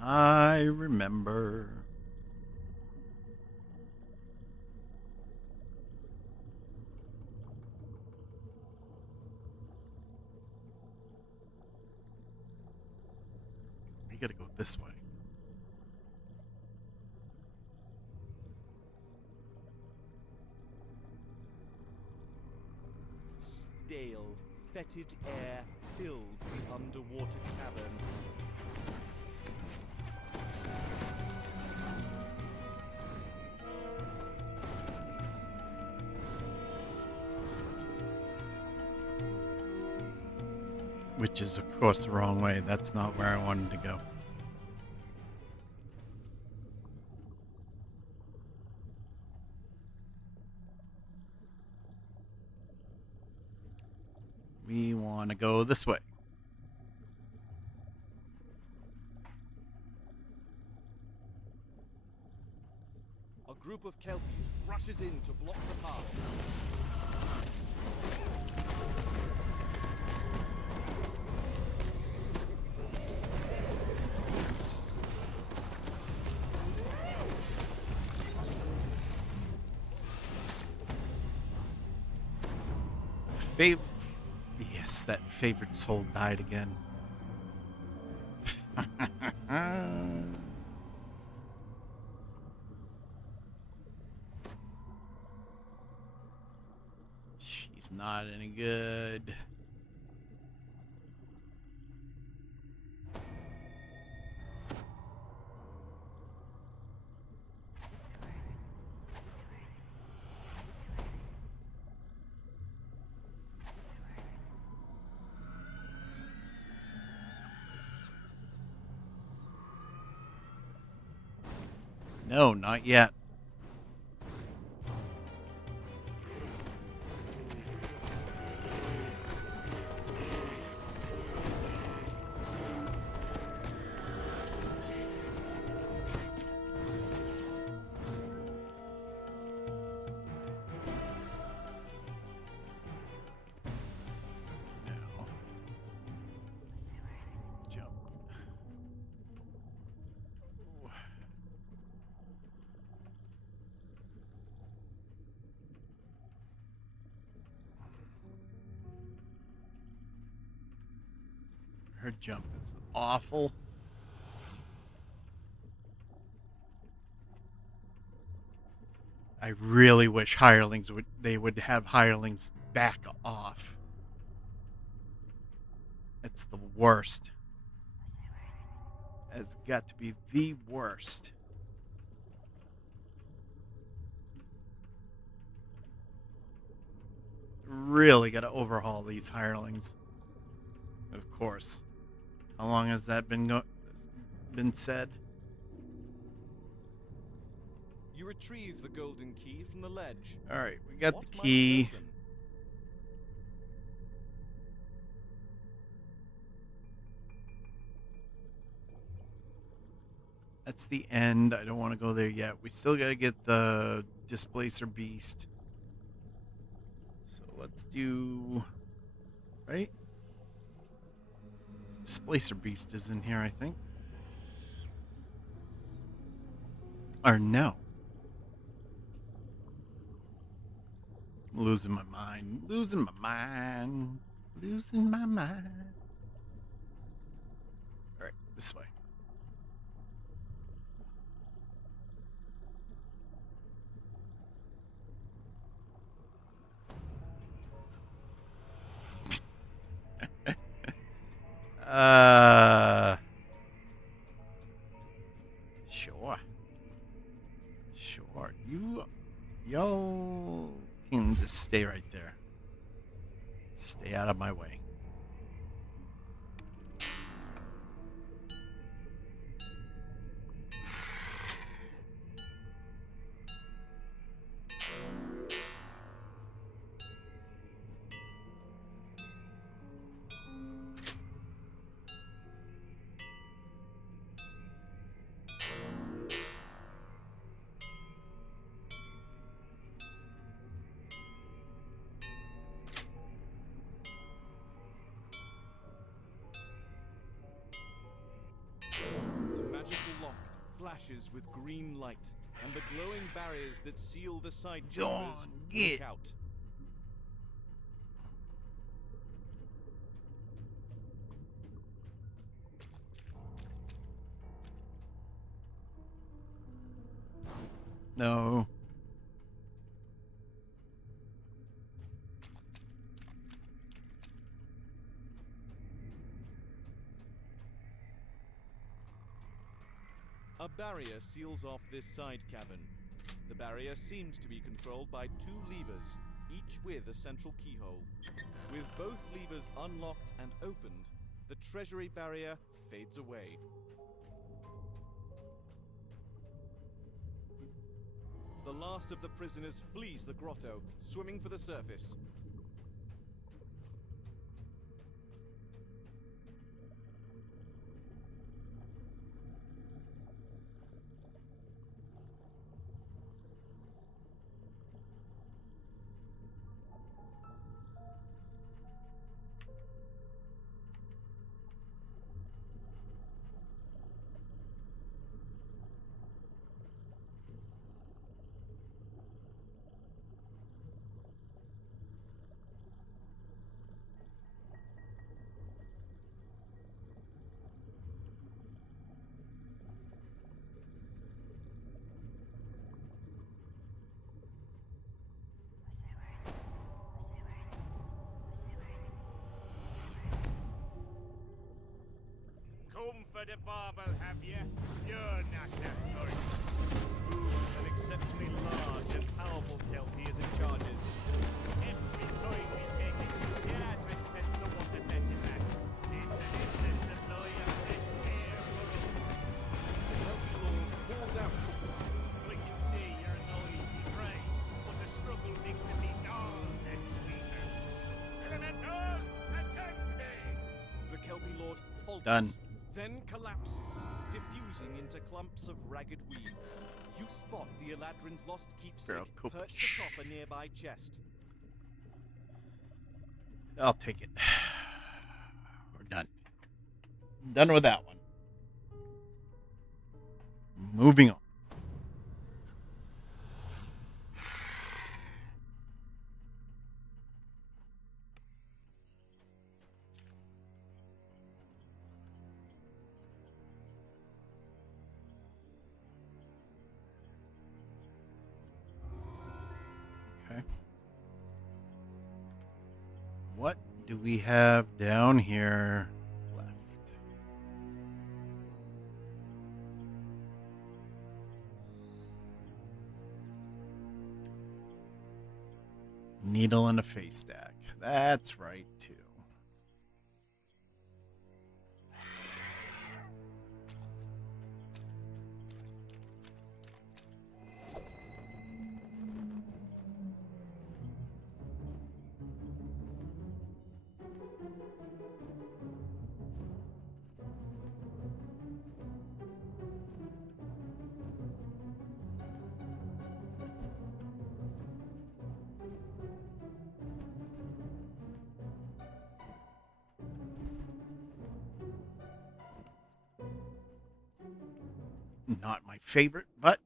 I remember. We gotta go this way. Stale, fetid air fills the underwater cavern. Which is, of course, the wrong way. That's not where I wanted to go. We want to go this way. A group of Kelpies rushes in to block the path. Yes, that favorite soul died again. She's not any good. No, not yet. No. Jump. Her jump is awful. I really wish hirelings would have hirelings back off. It's the worst. It's got to be the worst. Really got to overhaul these hirelings. Of course. How long has that been said? You retrieve the golden key from the ledge. All right, we got What the might key. it open? That's the end. I don't want to go there yet. We still got to get the Displacer Beast. So let's do... Right? Displacer Beast is in here, I think. Or no. I'm losing my mind. Losing my mind. Losing my mind. All right, this way. Sure. Sure. Y'all can just stay right there. Stay out of my way. The magical lock flashes with green light, and the glowing barriers that seal the side Go on, chambers get. leak out. No. barrier seals off this side cavern. The barrier seems to be controlled by 2 levers, each with a central keyhole. With both levers unlocked and opened, the treasury barrier fades away. The last of the prisoners flees the grotto, swimming for the surface. Come for the barbel, have you? You're not that good. Who's an exceptionally large and powerful Kelpie is in charges. Every time we take it, the advent sends someone to fetch it back. It's an endless supply of this here Kelpie Lord calls out. I can see you're no easy prey, but the struggle makes the beast all the sweeter. Elementals, attend me! The Kelpie Lord falters, Done. then collapses, diffusing into clumps of ragged weeds. You spot the Eladrin's lost keepsake Feral perched atop a nearby chest. I'll take it. We're done. Done with that one. Moving on. Okay. What do we have down here left? Needle and a face stack. That's right, too. Not my favorite, but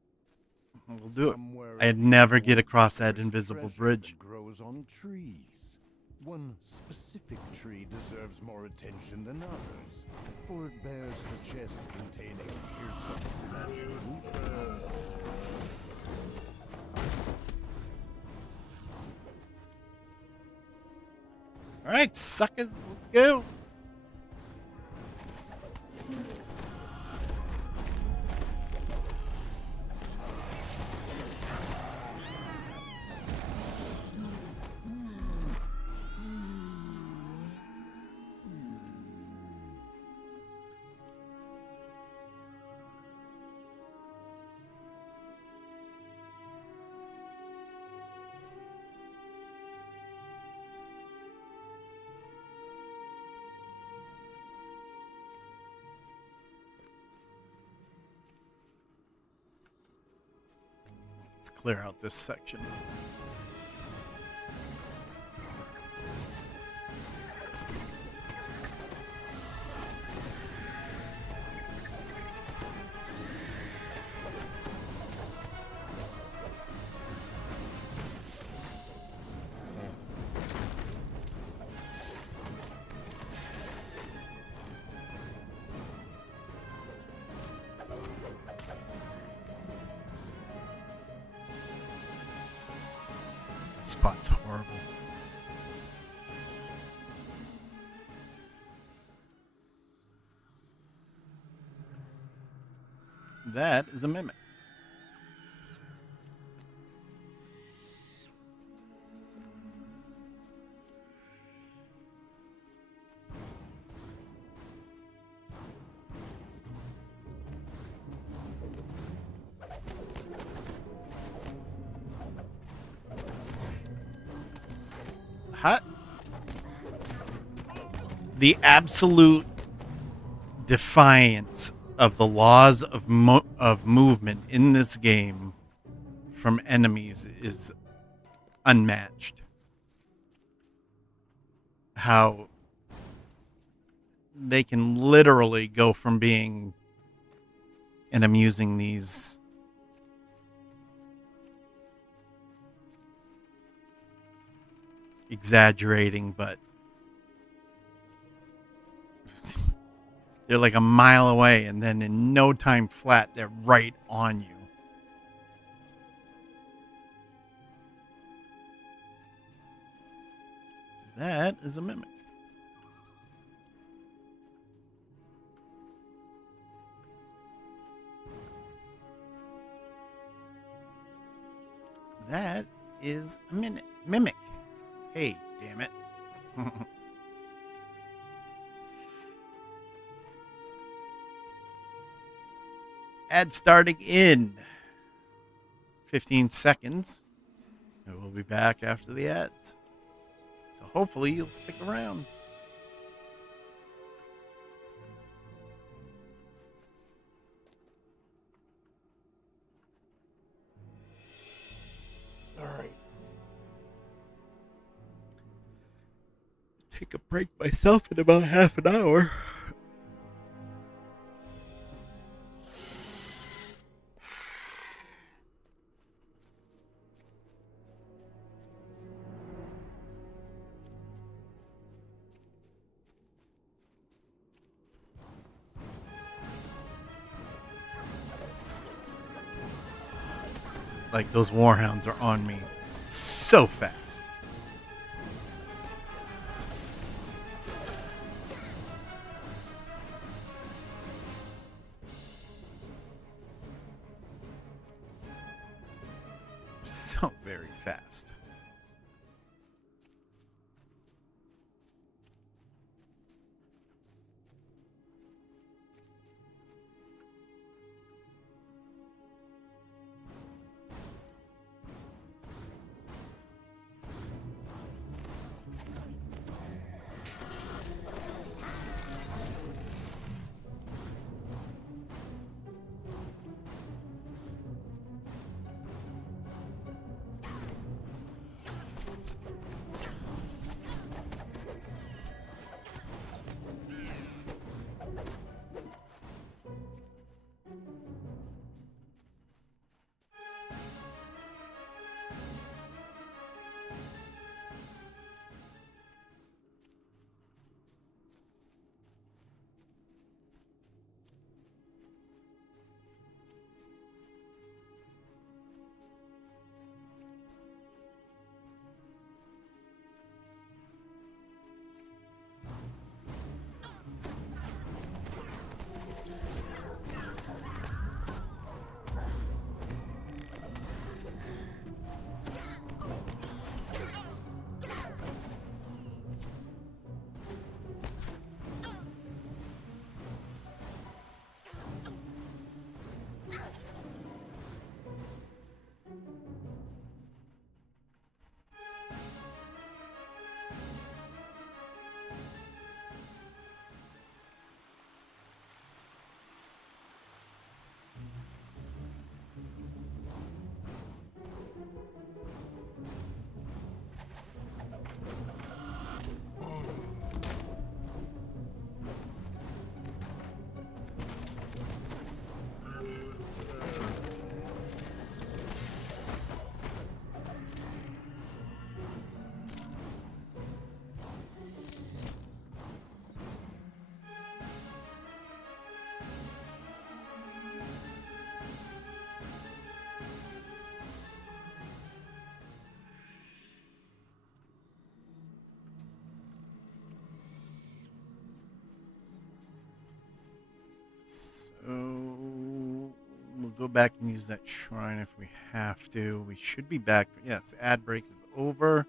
we'll do it. Somewhere I'd in never the get across that there's invisible treasure bridge. that grows on trees. One specific tree deserves more attention than others, for it bears the chest containing Pearson's magic root. All right, suckers, let's go. Let's clear out this section. Spot's horrible. That is a mimic. Hot. The absolute defiance of the laws of movement in this game from enemies is unmatched. How they can literally go from being, and I'm using these exaggerating, but they're like a mile away, and then in no time flat, they're right on you. That is a mimic. That is a mimic. Hey, damn it. Ad starting in 15 seconds. And we'll be back after the ads. So hopefully you'll stick around. All right. Take a break myself in about half an hour. Like, those warhounds are on me so fast. So very fast. go back and use that shrine if we have to. We should be back. Yes, ad break is over.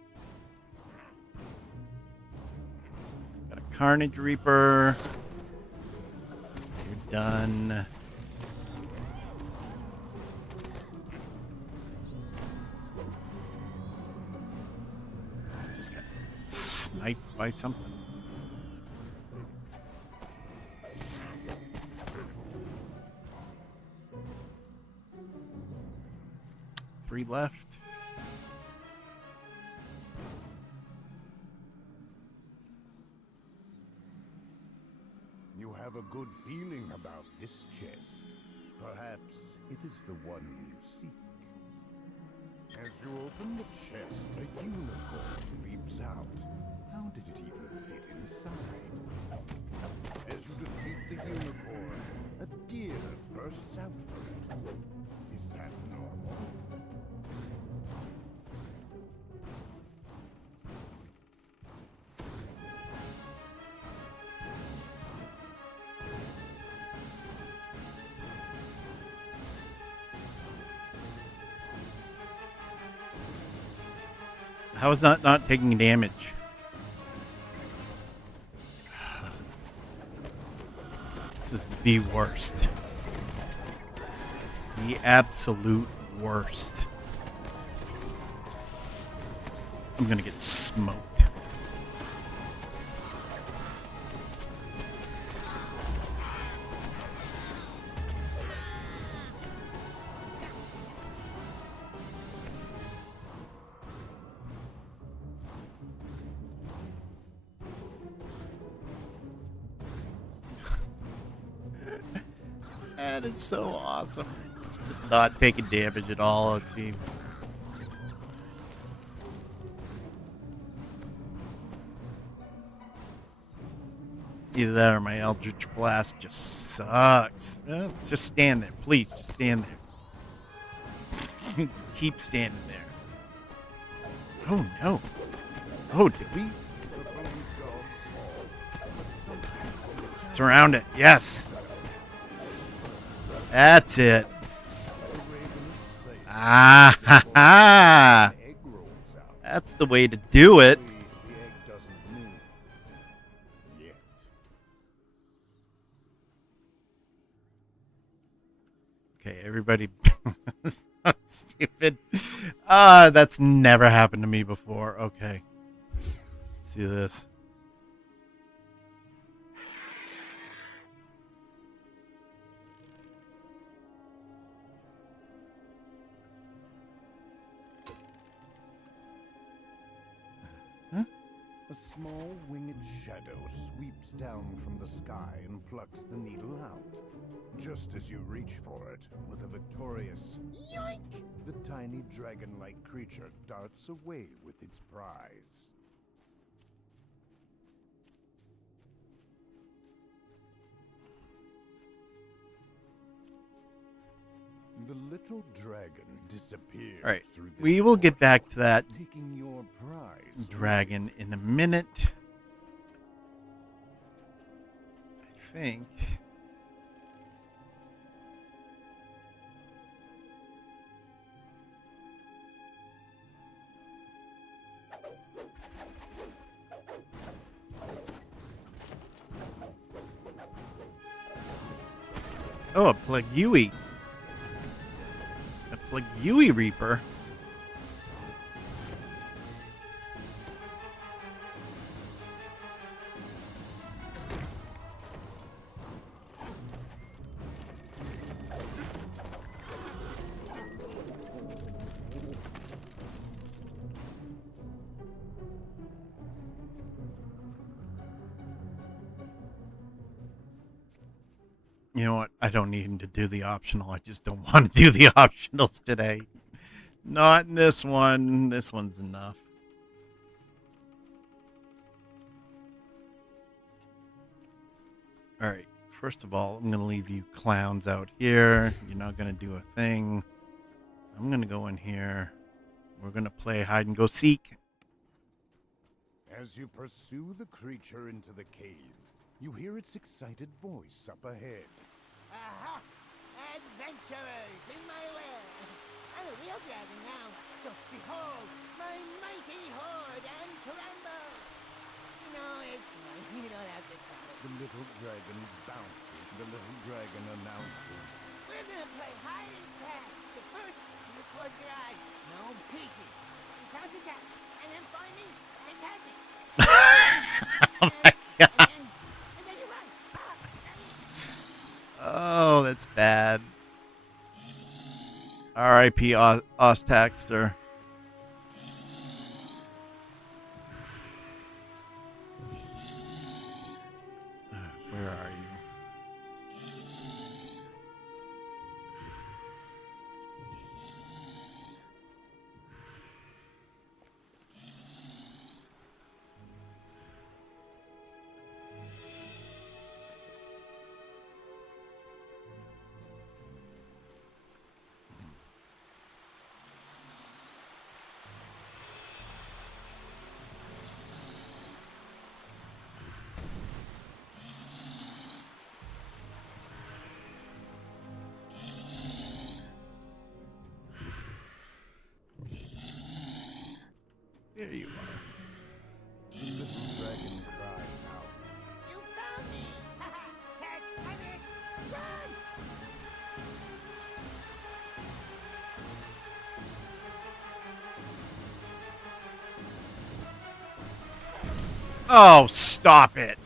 Got a Carnage Reaper. You're done. Just got sniped by something. Three left. You have a good feeling about this chest. Perhaps it is the one you seek. As you open the chest, a unicorn leaps out. How did it even fit inside? As you defeat the unicorn, a deer bursts out from it. Is that normal? How is that not taking damage? This is the worst. The absolute worst. I'm gonna get smoked. That is so awesome. It's just not taking damage at all, it seems. Either that or my Eldritch Blast just sucks. Just stand there. Please, just stand there. Just keep standing there. Oh, no. Oh, did we? Surround it. Yes. That's it. Ah, ha, ha. That's the way to do it. Okay, everybody. So stupid. That's never happened to me before. Okay. Let's do this. A small winged shadow sweeps down from the sky and plucks the needle out. Just as you reach for it, with a victorious yoink, the tiny dragon-like creature darts away with its prize. The little dragon disappears. All right, through this we will get back to that taking your prize. dragon in a minute. I think. Oh, a Plagueui. A Plagueui Reaper. You know what? I don't need him to do the optional. I just don't want to do the optionals today. Not in this one. This one's enough. All right. First of all, I'm going to leave you clowns out here. You're not going to do a thing. I'm going to go in here. We're going to play hide and go seek. As you pursue the creature into the cave, you hear its excited voice up ahead. Aha! adventurers in my lair. I'm a real dragon now, so behold my mighty horde and tremble. No, it's fine. You don't have to tell it. The little dragon bounces. The little dragon announces. We're gonna play hide and tag. So first, you close your eyes. No peeking. You count to 10, and then find me and tag me. Oh my God. And then you run. Oh, that's bad. R.I.P. Ostaxter. Where are you? There you are. The little dragon cries out. You found me. Tag, I'm in. Run. Oh, stop it.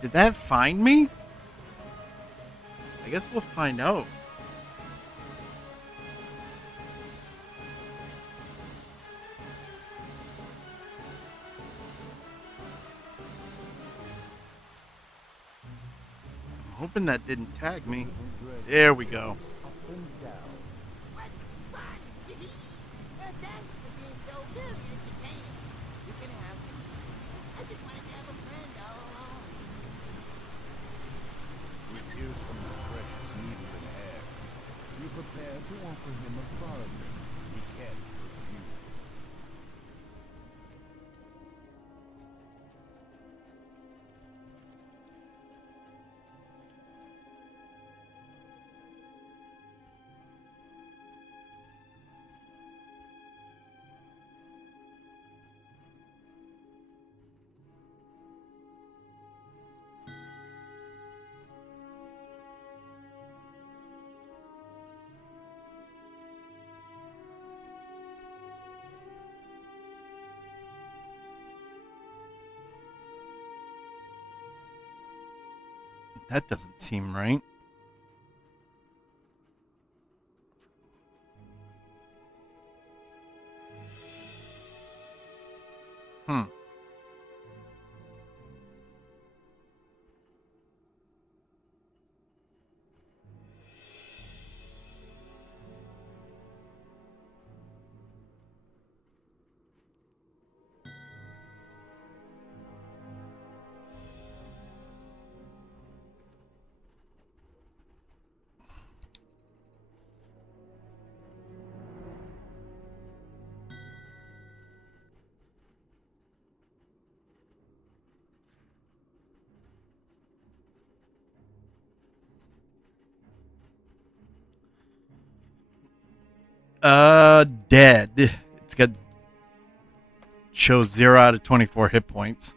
Did that find me? I guess we'll find out. I'm hoping that didn't tag me. There we go. Up and down. What fun! Thanks for being so very entertaining. You can have me. I just wanted to have a friend all along. With Earson's precious needle and hair, you prepare to offer him a bargain he can't refuse. That doesn't seem right. Hmm. Dead. It's got shows 0 out of 24 hit points.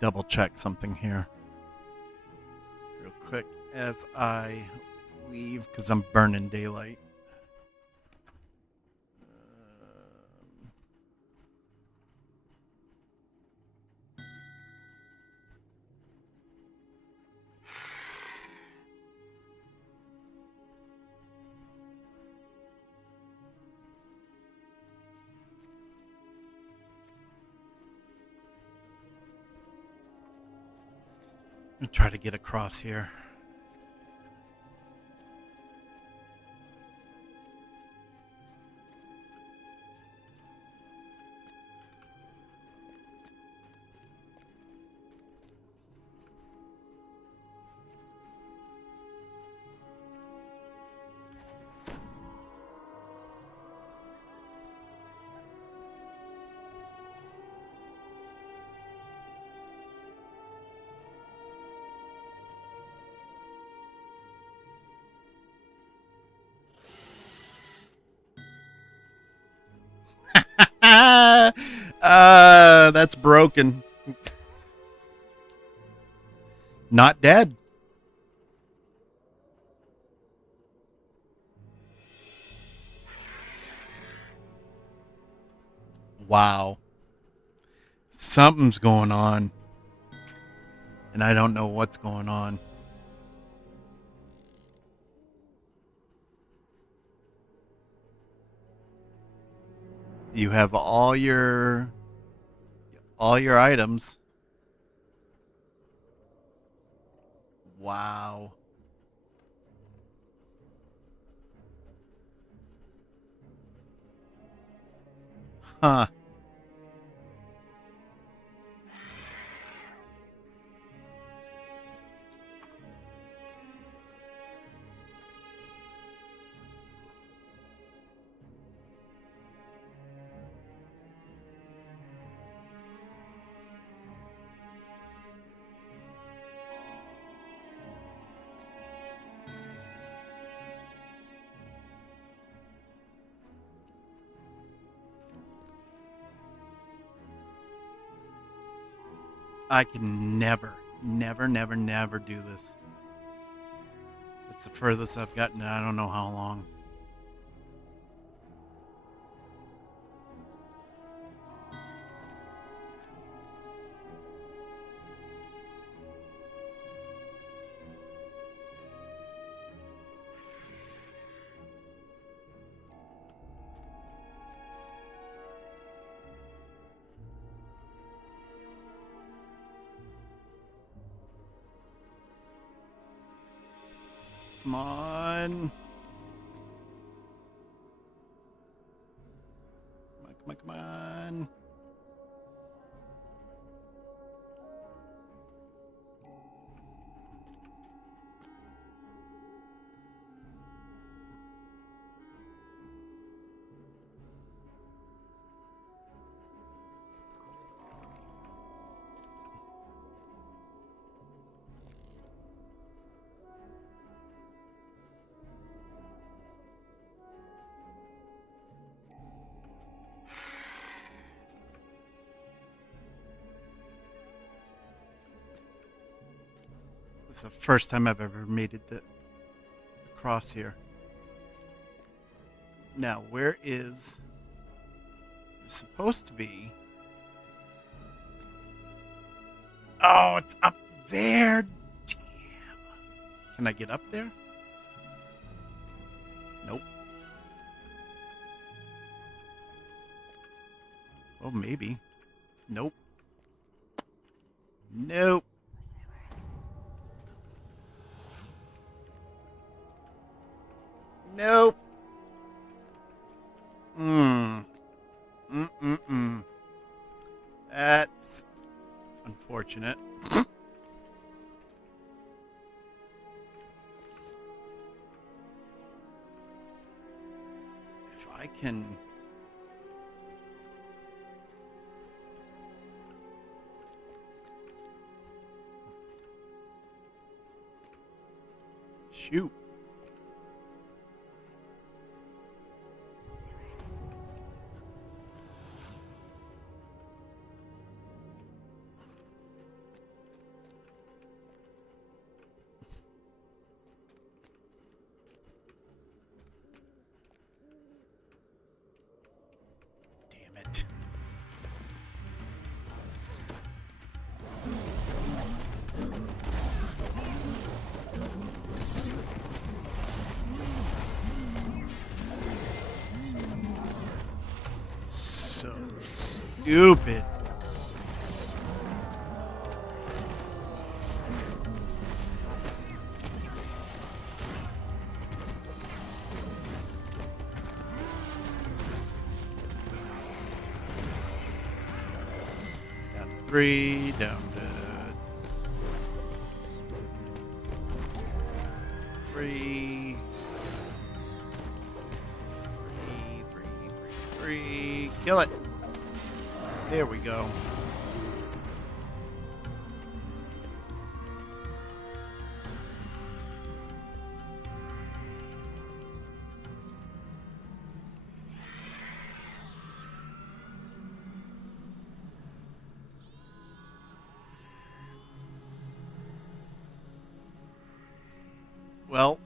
Double check something here real quick as I leave because I'm burning daylight. I'll try to get across here. That's broken. Not dead. Wow. Something's going on. And I don't know what's going on. You have all your items. Wow. Huh. I can never do this. It's the furthest I've gotten in I don't know how long. Come on. Come on. This is the first time I've ever made it across here. Now, where is it's supposed to be? Oh, it's up there. Damn. Can I get up there? Nope. Oh, maybe. Nope. Nope. Nope. That's unfortunate. If I can... Shoot. Damn it. So stupid. 3, down to 3. 3. Kill it. There we go. Well,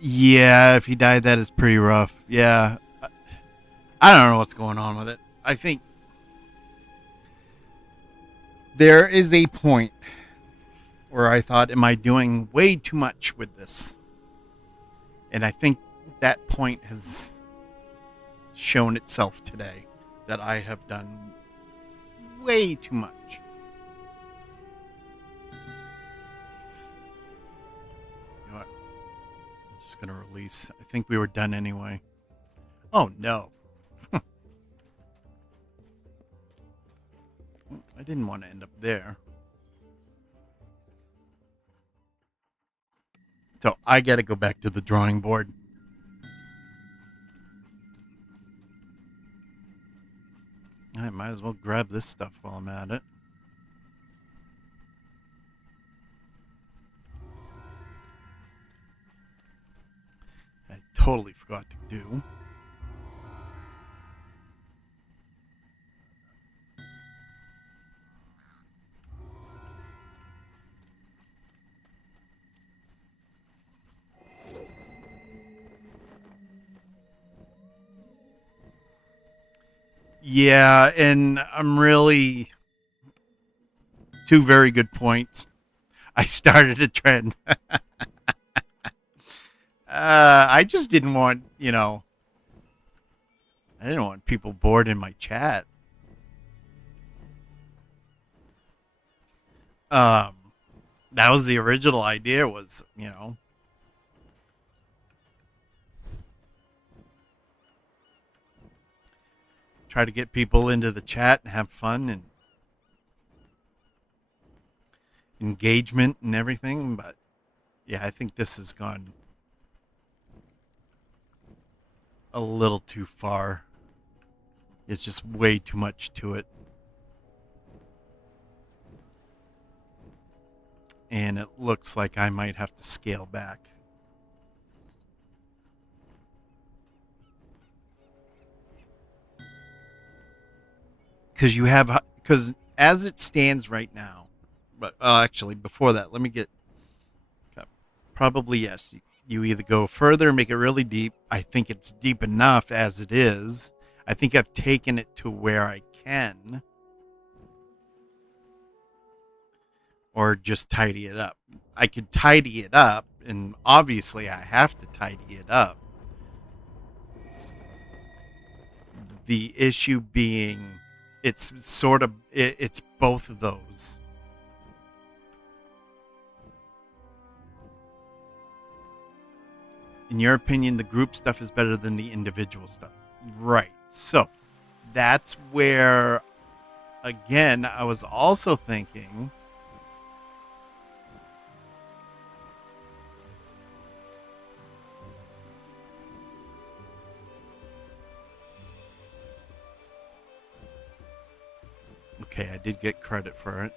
yeah, if he died, that is pretty rough. Yeah. I don't know what's going on with it. I think there is a point where I thought, am I doing way too much with this? And I think that point has shown itself today, that I have done way too much. You know what? I'm just going to release. I think we were done anyway. Oh, no. I didn't want to end up there. So I got to go back to the drawing board. I might as well grab this stuff while I'm at it. I totally forgot to do. Yeah, and I'm really... Two very good points. I started a trend. I just didn't want, I didn't want people bored in my chat. That was the original idea, was, try to get people into the chat and have fun and engagement and everything. But yeah, I think this has gone a little too far. It's just way too much to it. And it looks like I might have to scale back. Because as it stands right now, but actually before that, let me get, probably yes, you either go further and make it really deep. I think it's deep enough as it is. I think I've taken it to where I can. Or just tidy it up. I could tidy it up, and obviously I have to tidy it up. The issue being, it's both of those. In your opinion, the group stuff is better than the individual stuff. Right. So that's where, again, I was also thinking, okay, I did get credit for it.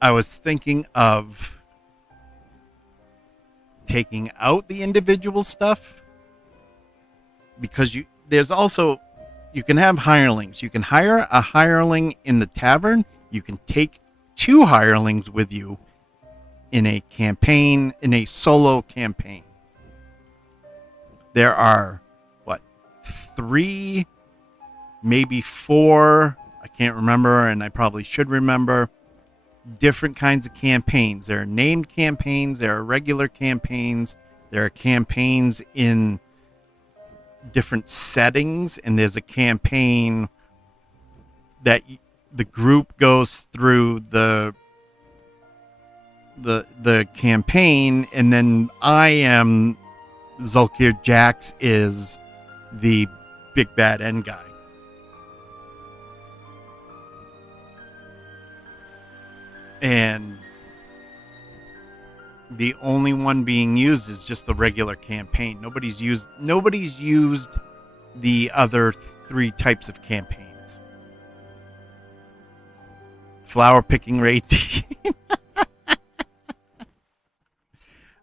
I was thinking of taking out the individual stuff, because there's also, you can have hirelings. You can hire a hireling in the tavern. You can take 2 hirelings with you in a campaign, in a solo campaign. There are, 3, maybe 4, I can't remember, and I probably should remember, different kinds of campaigns. There are named campaigns, there are regular campaigns, there are campaigns in different settings, and there's a campaign that the group goes through the campaign, and then I am Zulkir. Jax is the big bad end guy. And the only one being used is just the regular campaign. Nobody's used the other 3 types of campaigns. Flower picking rate.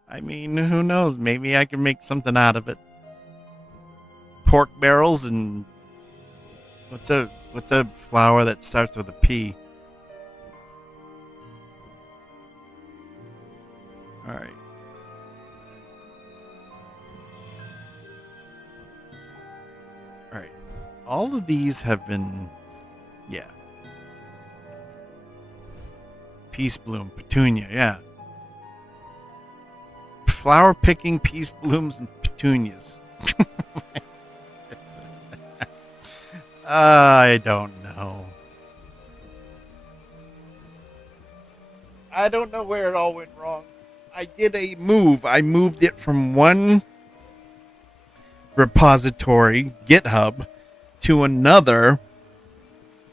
I mean, who knows? Maybe I can make something out of it. Pork barrels and what's a flower that starts with a P? All right. All right. All of these have been, yeah. Peace bloom, petunia, yeah. Flower picking, peace blooms, and petunias. I don't know. I don't know where it all went wrong. I did a move. I moved it from one repository, GitHub, to another,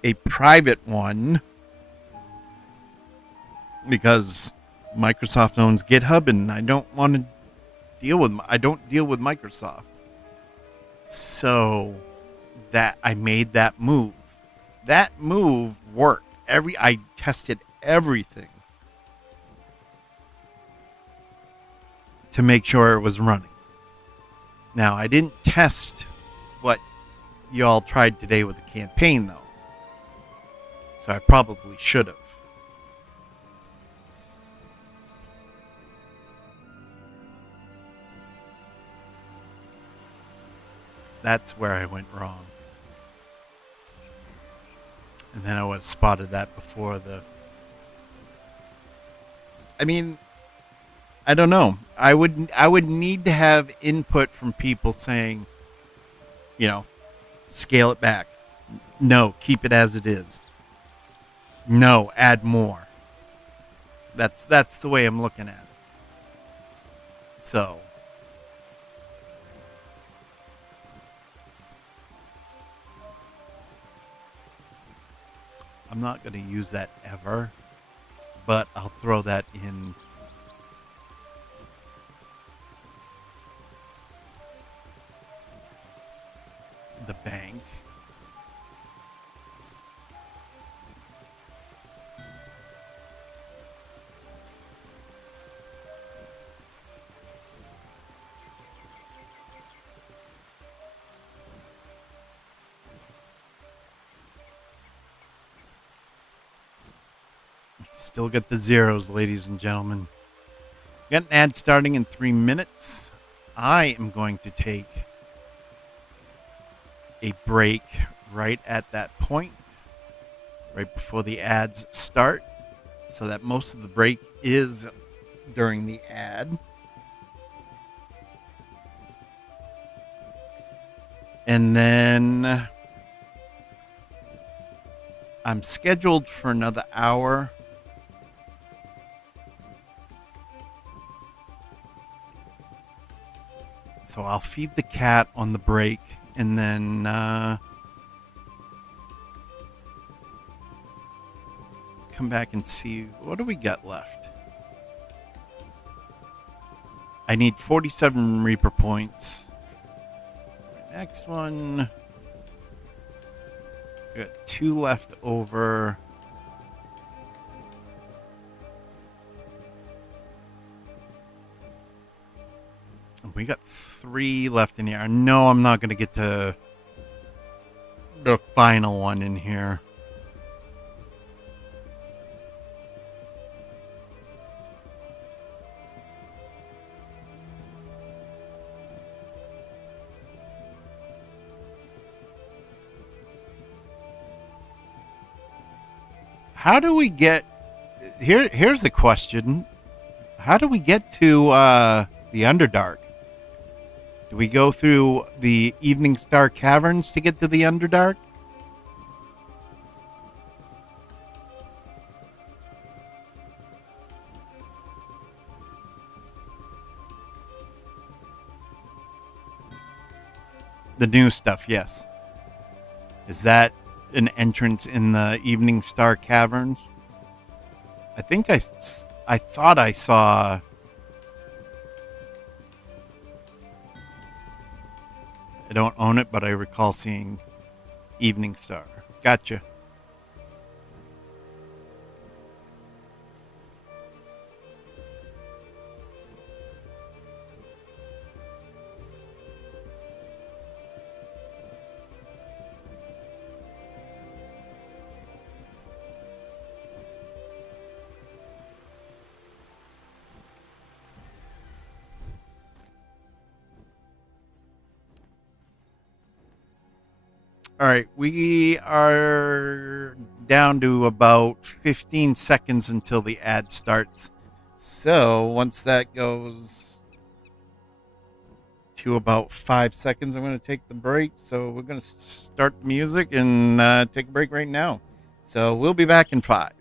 a private one, because Microsoft owns GitHub, and I don't want to deal with. I don't deal with Microsoft, so that I made that move. That move worked. I tested everything to make sure it was running. Now, I didn't test what y'all tried today with the campaign, though, so I probably should have. That's where I went wrong. And then I would have spotted that before the... I mean, I don't know. I would need to have input from people saying, you know, scale it back. No, keep it as it is. No, add more. That's the way I'm looking at it. So... I'm not going to use that ever, but I'll throw that in the bank. Still get the zeros, ladies and gentlemen. Got an ad starting in 3 minutes. I am going to take a break right at that point, right before the ads start, so that most of the break is during the ad. And then I'm scheduled for another hour. So I'll feed the cat on the break, and then come back and see what do we got left. I need 47 Reaper points. Next one. We got 2 left over. We got 3 left in here. I know I'm not going to get to the final one in here. How do we get... Here's the question. How do we get to the Underdark? Do we go through the Evening Star Caverns to get to the Underdark? The new stuff, yes. Is that an entrance in the Evening Star Caverns? I think I thought I saw... I don't own it, but I recall seeing Evening Star. Gotcha. All right, we are down to about 15 seconds until the ad starts. So once that goes to about 5 seconds, I'm going to take the break. So we're going to start the music and take a break right now. So we'll be back in 5.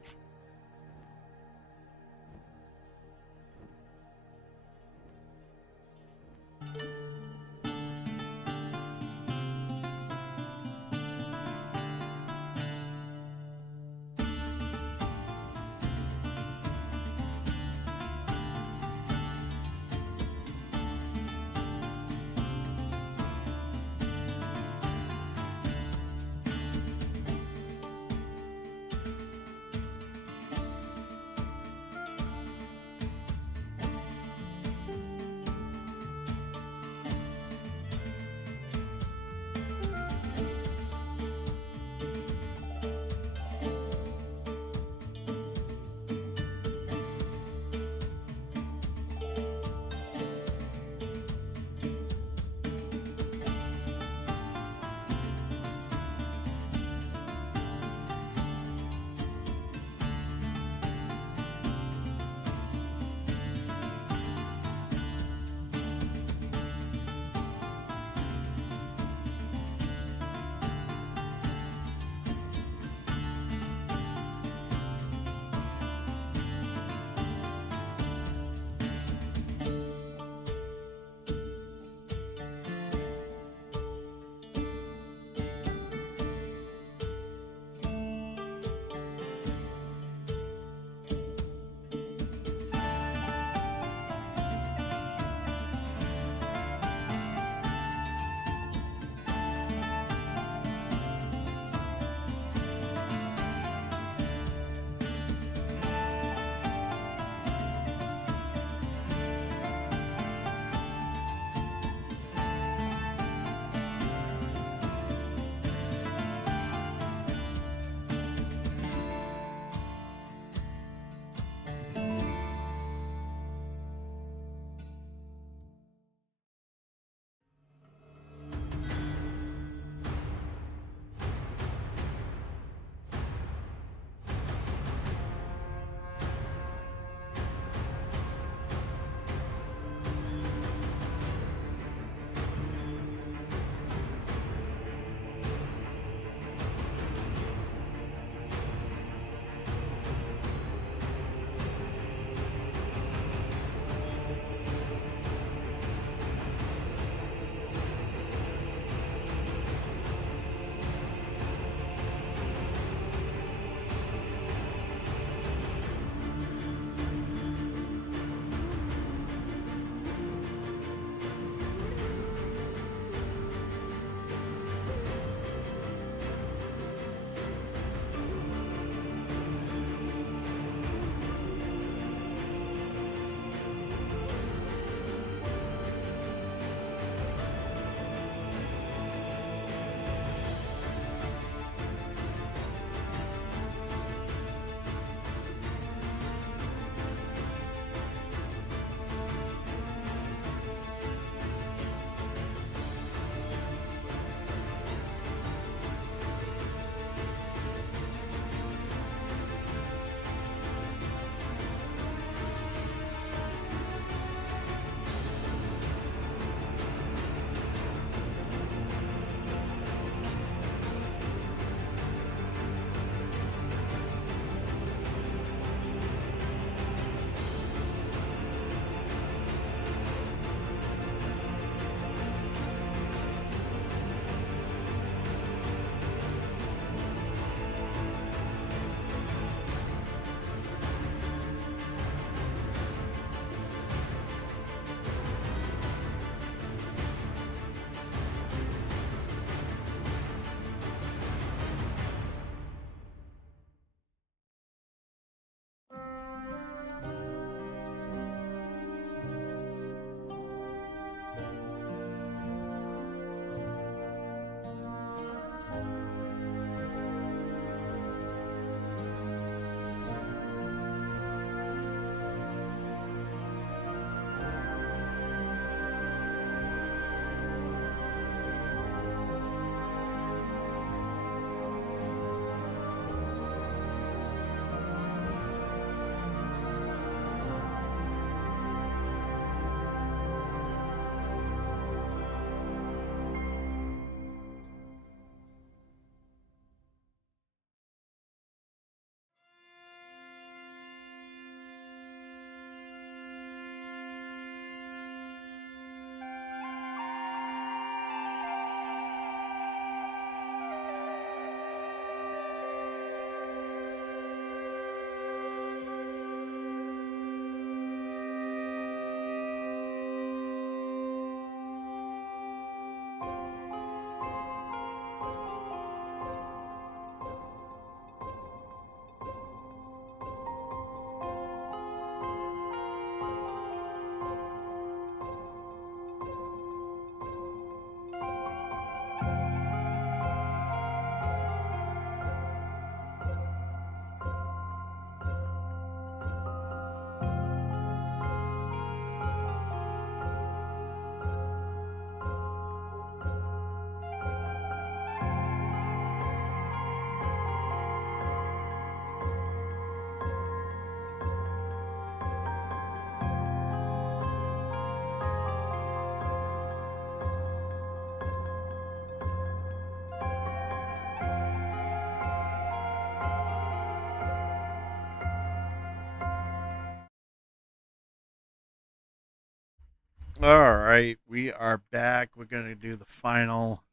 All right, we are back. We're going to do the final,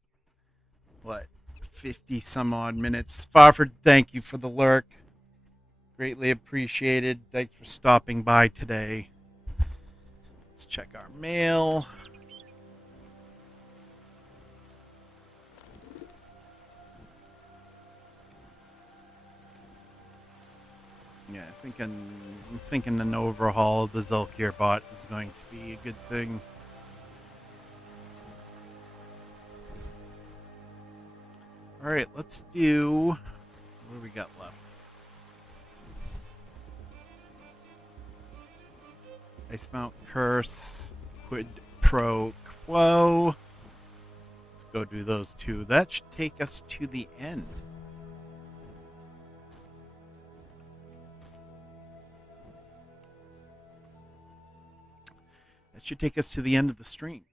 50 some odd minutes. Spofford, thank you for the lurk. Greatly appreciated. Thanks for stopping by today. Let's check our mail. Yeah, I'm thinking an overhaul of the Zulkir bot is going to be a good thing. All right, let's do. What do we got left? Ice Mount Curse, Quid Pro Quo. Let's go do those two. That should take us to the end. That should take us to the end of the stream.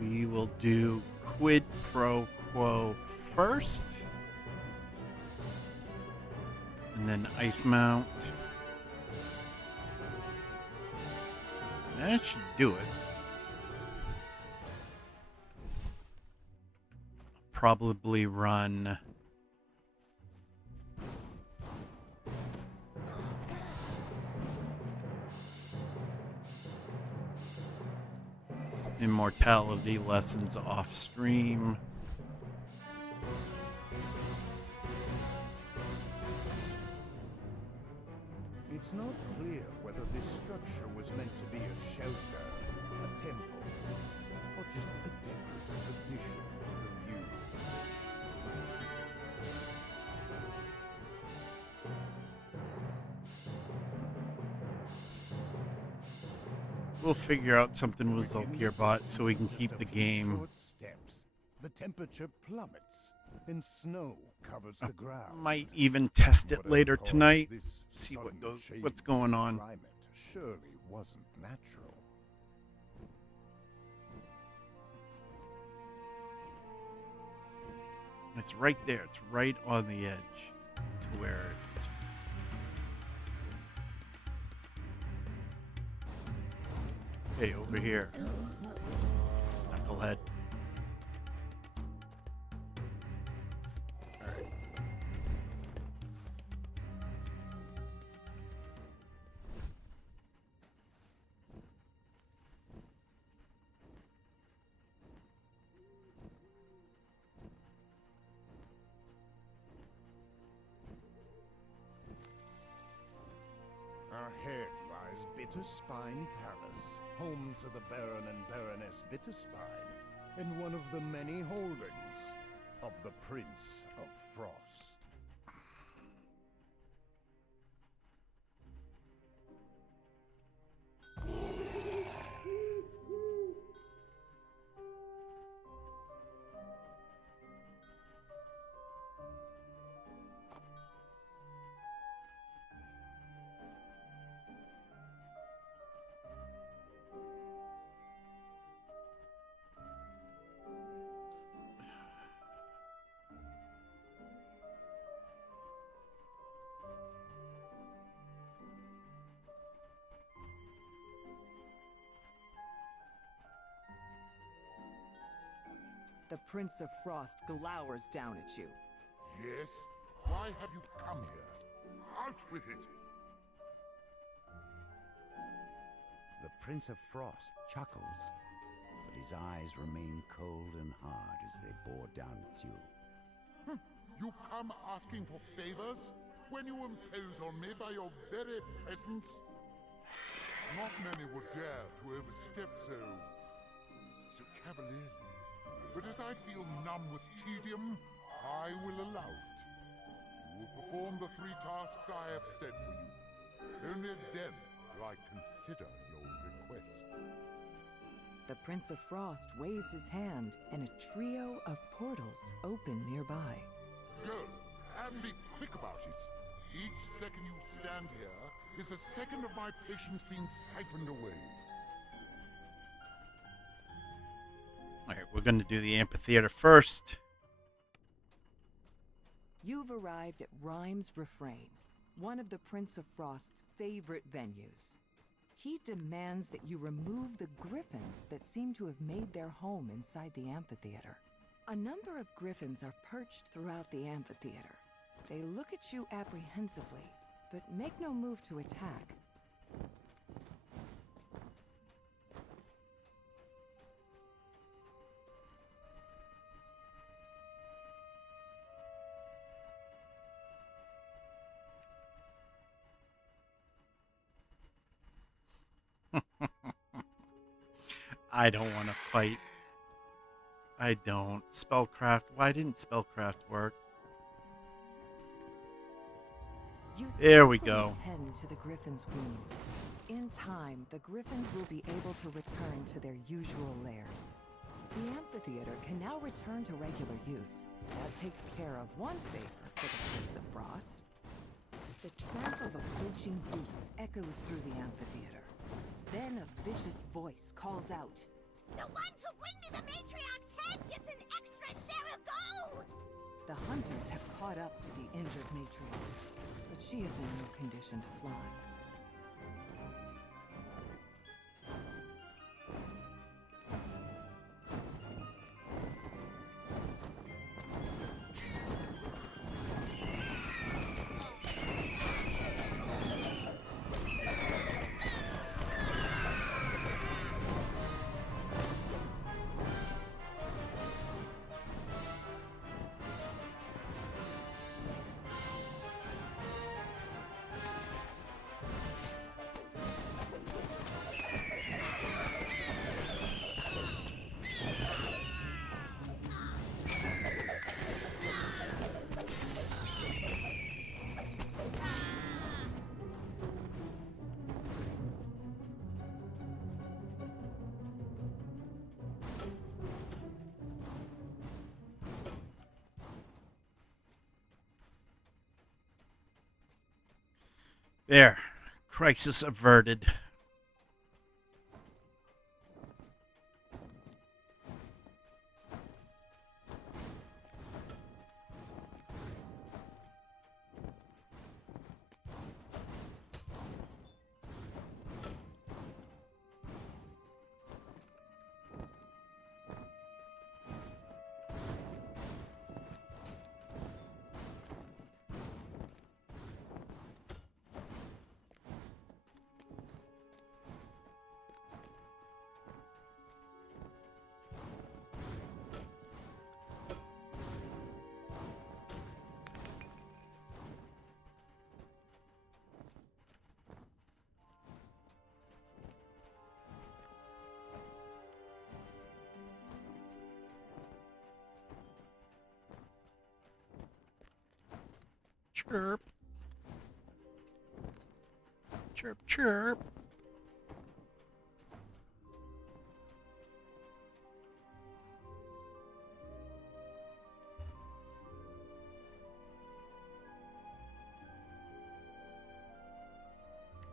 We will do Quid Pro Quo first. And then Ice Mount. That should do it. Probably run immortality lessons off stream. It's not clear whether this structure was meant to be a shelter, a temple, or just a decorative addition to the view. We'll figure out something with Zulkir bot so we can keep the game. Short steps, the temperature plummets, and snow covers the ground. Might even test it Whatever later caused tonight. this See what sudden goes, change what's going in on. climate surely wasn't natural. It's right there. It's right on the edge to where it's. Hey, over here. Knucklehead. Alright. Ahead lies Bitterspine Palace, home to the Baron and Baroness Bitterspine, and one of the many holdings of the Prince of Frost. The Prince of Frost glowers down at you. Yes? Why have you come here? Out with it! The Prince of Frost chuckles, but his eyes remain cold and hard as they bore down at you. You come asking for favors when you impose on me by your very presence? Not many would dare to overstep so cavalierly. But as I feel numb with tedium, I will allow it. You will perform the 3 tasks I have set for you. Only then will I consider your request. The Prince of Frost waves his hand, and a trio of portals open nearby. Go, and be quick about it. Each second you stand here is a second of my patience being siphoned away. All right, we're going to do the amphitheater first. You've arrived at Rhyme's Refrain, one of the Prince of Frost's favorite venues. He demands that you remove the griffins that seem to have made their home inside the amphitheater. A number of griffins are perched throughout the amphitheater. They look at you apprehensively, but make no move to attack. I don't want to fight. I don't. Spellcraft. Why didn't Spellcraft work? There we go. Tend to the griffins' wounds. In time, the griffins will be able to return to their usual lairs. The amphitheater can now return to regular use. That takes care of one favor for the Prince of Frost. The tramp of approaching boots echoes through the amphitheater. Then a vicious voice calls out, The ones who bring me the matriarch's head gets an extra share of gold! The hunters have caught up to the injured matriarch, but she is in no condition to fly. There. Crisis averted. Chirp. Chirp, chirp.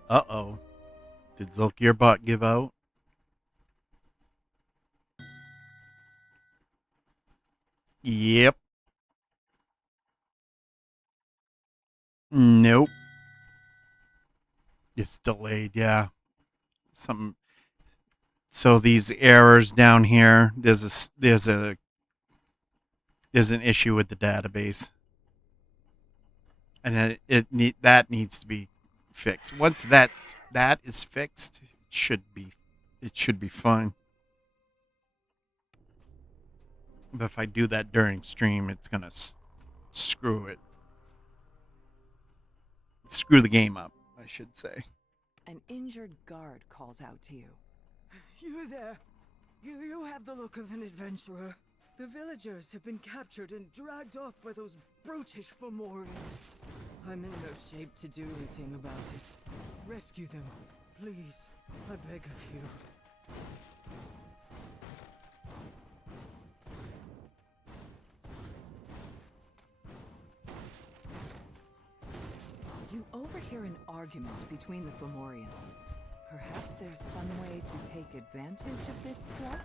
Uh-oh. Did Zulkirbot give out? Yep. Nope. It's delayed, yeah. So these errors down here, there's an issue with the database. And that needs to be fixed. Once that is fixed, it should be fine. But if I do that during stream, it's going to screw it. Screw the game up, I should say. An injured guard calls out to you. You there! You have the look of an adventurer. The villagers have been captured and dragged off by those brutish Fomorians. I'm in no shape to do anything about it. Rescue them, please. I beg of you. You overhear an argument between the Fomorians. Perhaps there's some way to take advantage of this strife?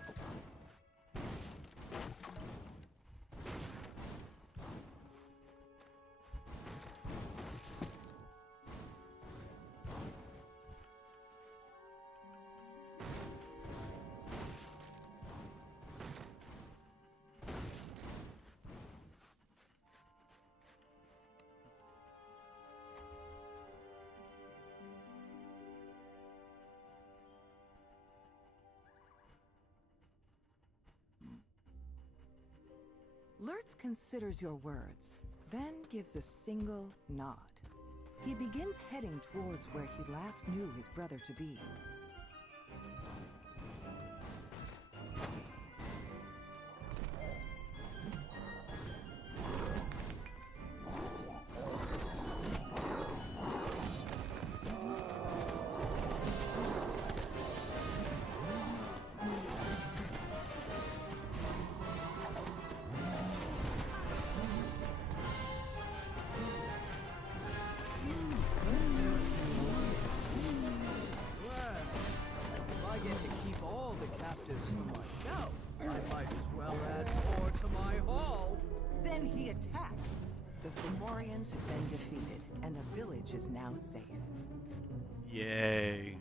Lurtz considers your words, then gives a single nod. He begins heading towards where he last knew his brother to be. Have been defeated, and the village is now safe. Yay.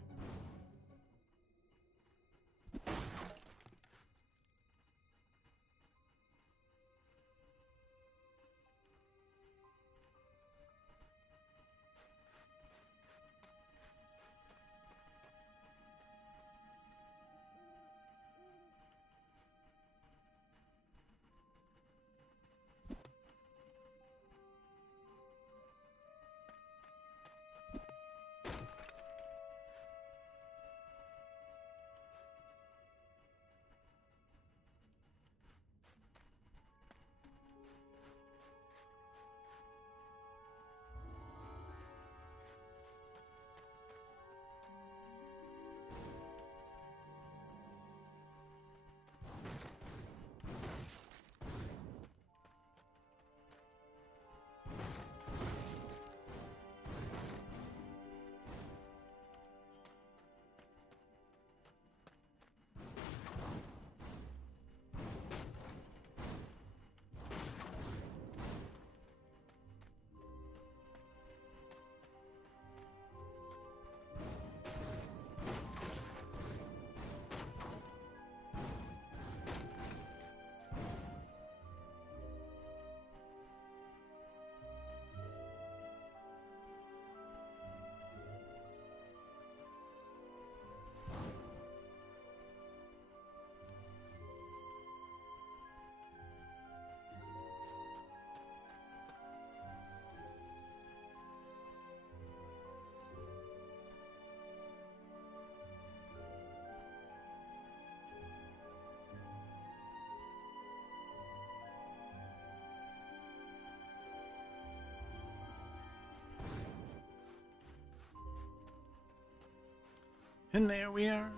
And there we are.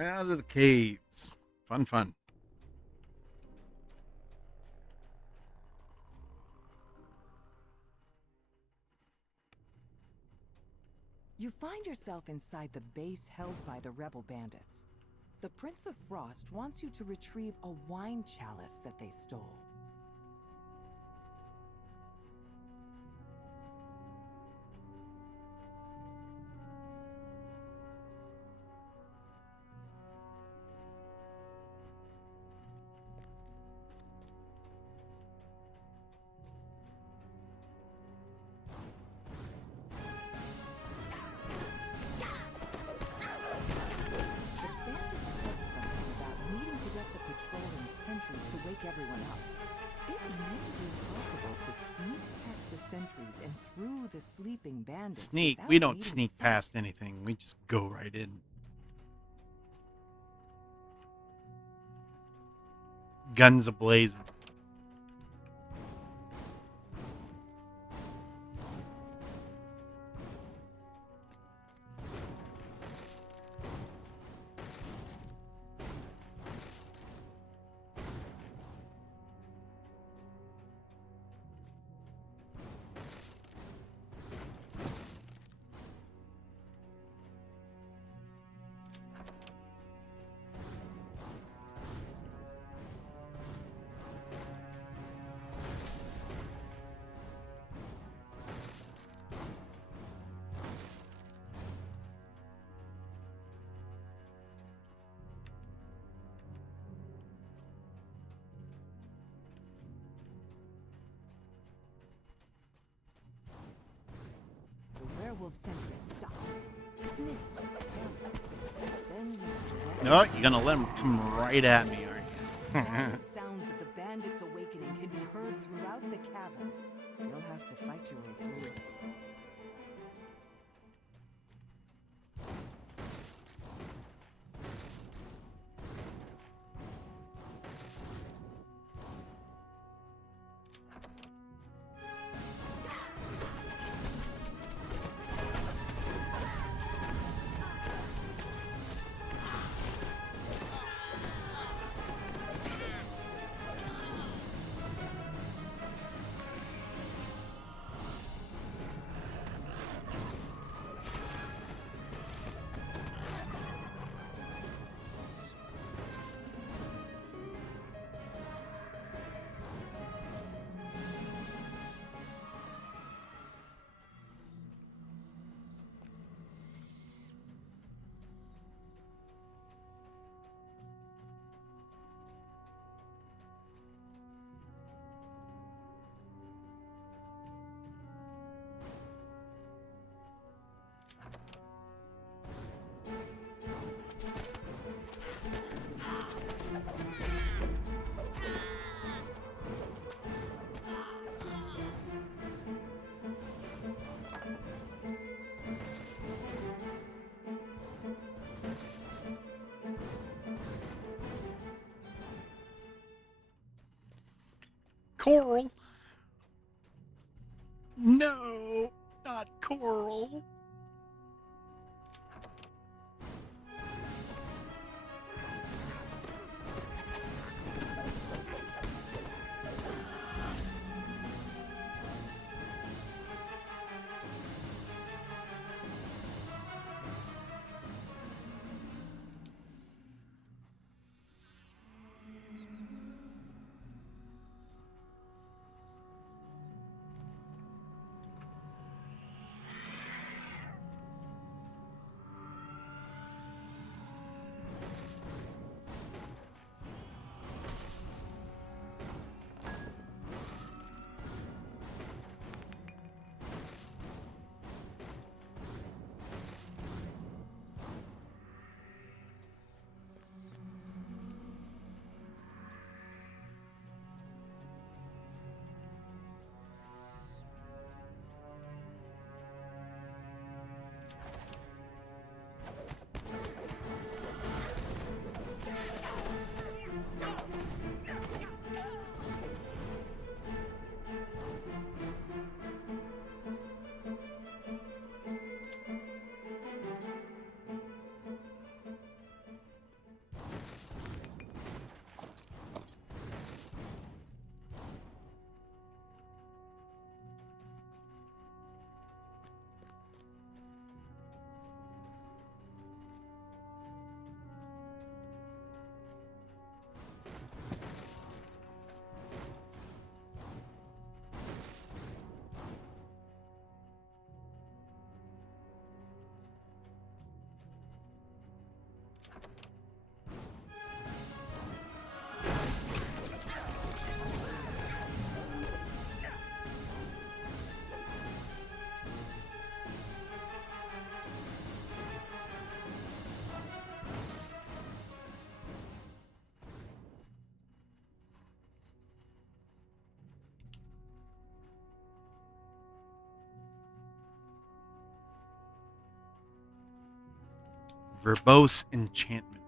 Out of the caves. Fun, fun. You find yourself inside the base held by the rebel bandits. The Prince of Frost wants you to retrieve a wine chalice that they stole. Everyone up. It may be possible to sneak past the sentries and through the sleeping bandits. Sneak? We don't sneak past anything. We just go right in. Guns ablazing. wolf sentry stops, sniffs carefully, then looks directly. No, you're gonna let him come right at me, aren't Now you? the sounds of the bandits' awakening can be heard throughout the cavern. You'll have to fight your way through. Coral. No, not Coral. Verbose enchantment.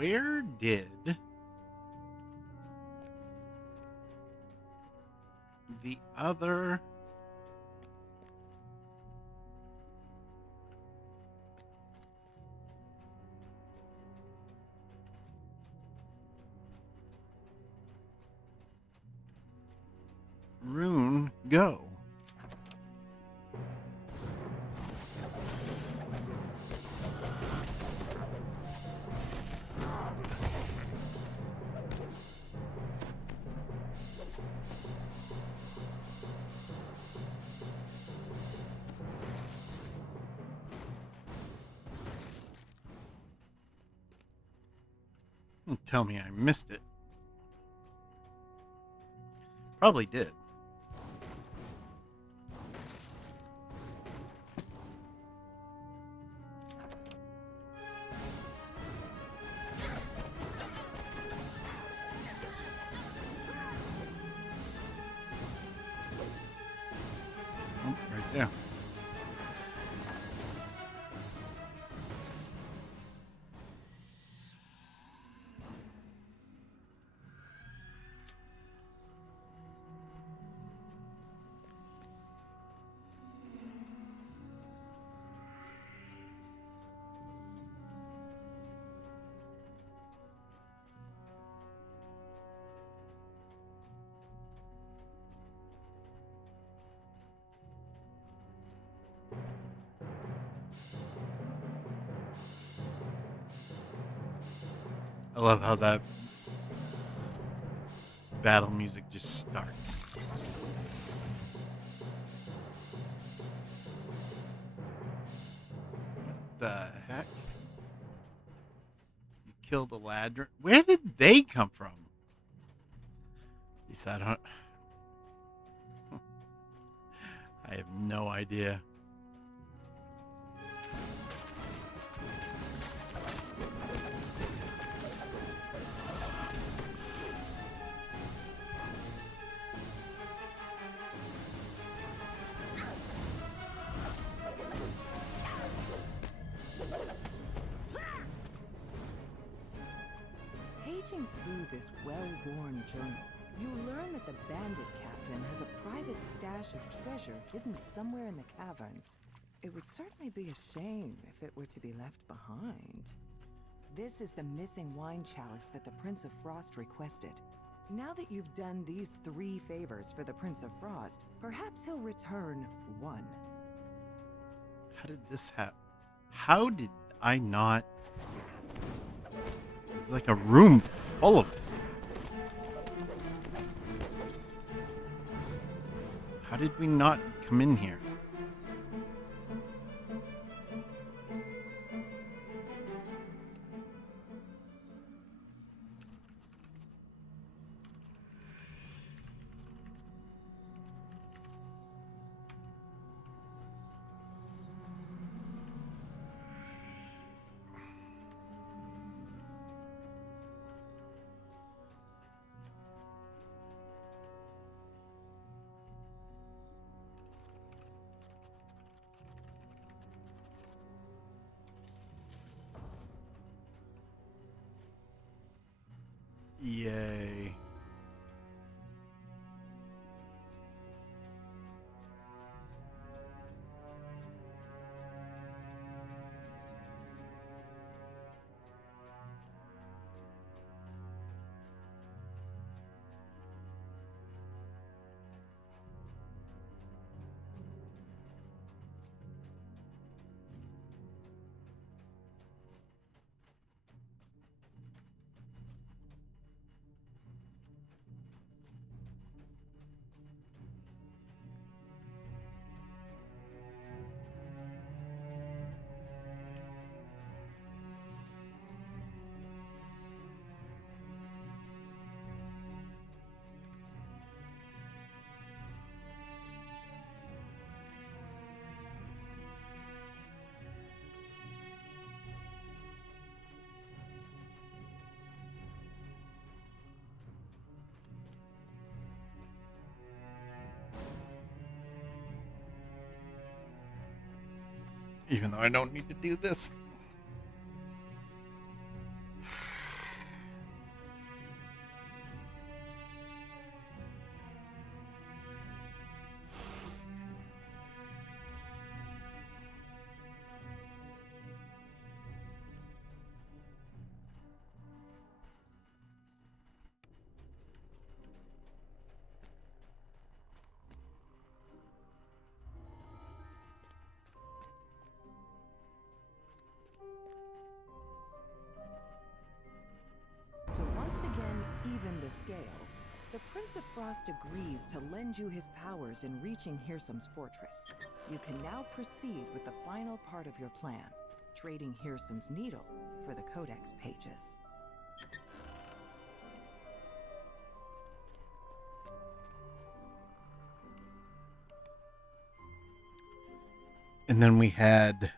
where did the other rune go? Don't tell me I missed it. Probably did. Oh, right there. I love how that battle music just starts. What the heck? You killed a lad. Where did they come from? He said, I have no idea. Paging through this well-worn journal, you learn that the bandit captain has a private stash of treasure hidden somewhere in the caverns. It would certainly be a shame if it were to be left behind. This is the missing wine chalice that the Prince of Frost requested. Now that you've done these 3 favors for the Prince of Frost, perhaps he'll return 1. How did this happen? How did I not... It's like a room full of it. How did we not come in here? Yay. Even though I don't need to do this. scales, the Prince of Frost agrees to lend you his powers in reaching Hirsum's fortress. You can now proceed with the final part of your plan, trading Hirsum's needle for the Codex pages. And then we had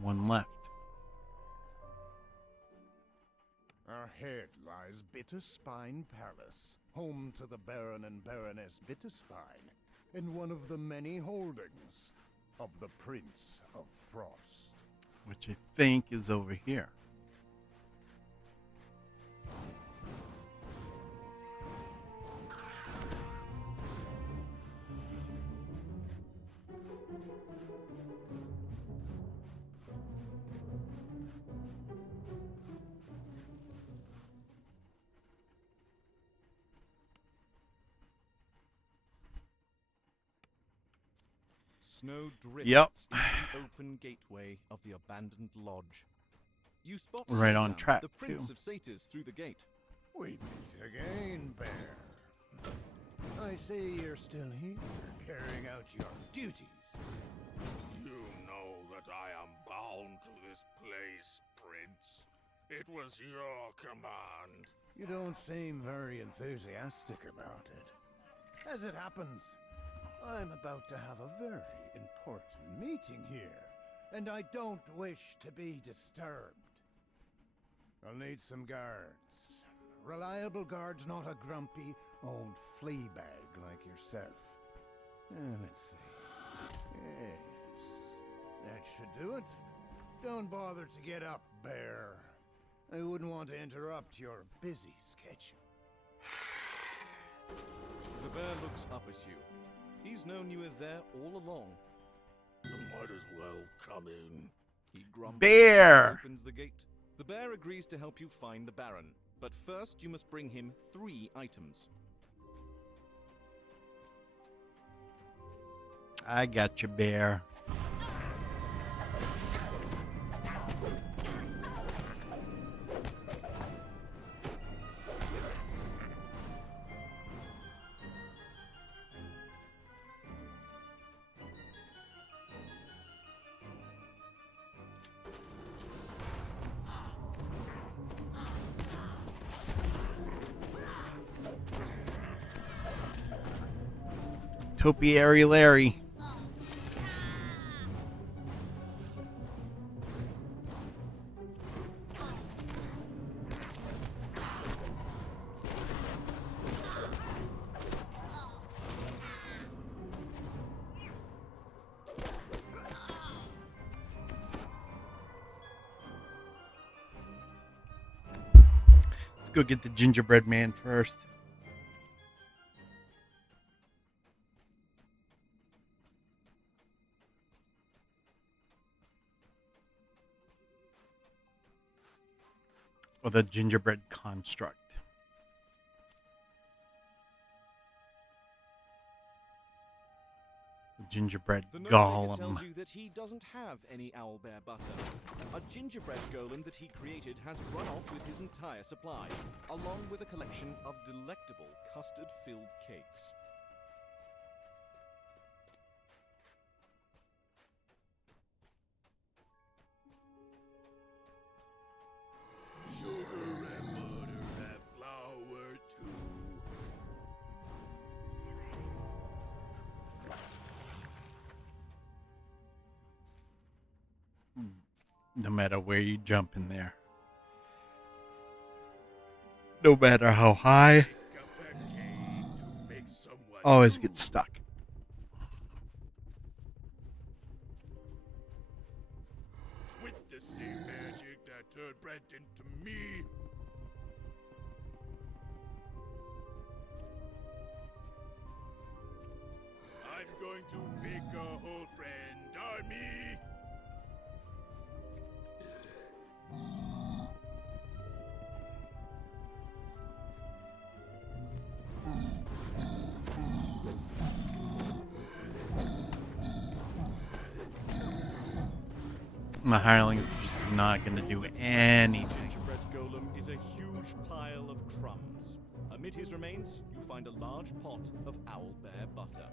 one left. Ahead lies Bitterspine Palace, home to the Baron and Baroness Bitterspine, and one of the many holdings of the Prince of Frost. Which I think is over here. Snow drifts Yep. into the open gateway of the abandoned lodge. You spot We're right on Hirsum, track, the Prince too. of Satyrs, through the gate. We meet again, Bear. I see you're still here, carrying out your duties. You know that I am bound to this place, Prince. It was your command. You don't seem very enthusiastic about it. As it happens, I'm about to have a very important meeting here, and I don't wish to be disturbed. I'll need some guards. Reliable guards, not a grumpy old flea bag like yourself. Let's see. Yes, that should do it. Don't bother to get up, Bear. I wouldn't want to interrupt your busy schedule. The bear looks up at you. He's known you were there all along. You might as well come in. He grumbles Bear! and opens the gate. The bear agrees to help you find the Baron, but first you must bring him 3 items. I got you, Bear. Topiary Larry. Let's go get the gingerbread man first. Or the gingerbread construct. The gingerbread The note golem. tells you that he doesn't have any owlbear butter. A gingerbread golem that he created has run off with his entire supply, along with a collection of delectable custard-filled cakes. Sugar and butter and flour too. No matter where you jump in there. No matter how high. Always get stuck. With the same magic that turned Brent into me. I'm going to make a whole friend army. My hireling's just not going to do anything. Gingerbread golem is a huge pile of crumbs. Amid his remains, you find a large pot of owlbear butter.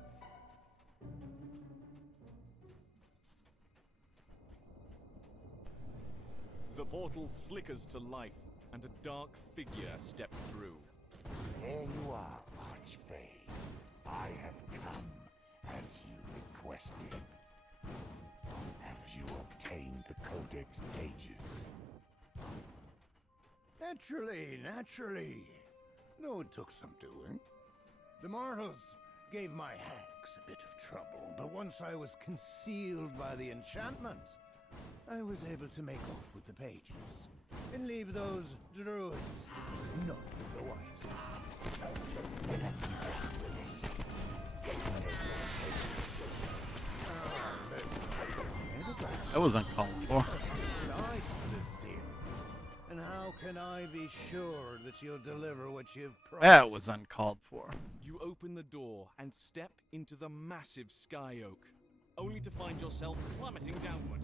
The portal flickers to life, and a dark figure steps through. There you are, Archfey. I have come as you requested. Have you obtained the Codex pages? Naturally. No, it took some doing. The mortals gave my hags a bit of trouble, but once I was concealed by the enchantment, I was able to make off with the pages and leave those druids none the wiser. That was uncalled for. And how can I be sure that you'll deliver what you've promised? That was uncalled for. You open the door and step into the massive sky oak, only to find yourself plummeting downward.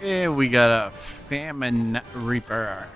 And we got a Famine Reaper.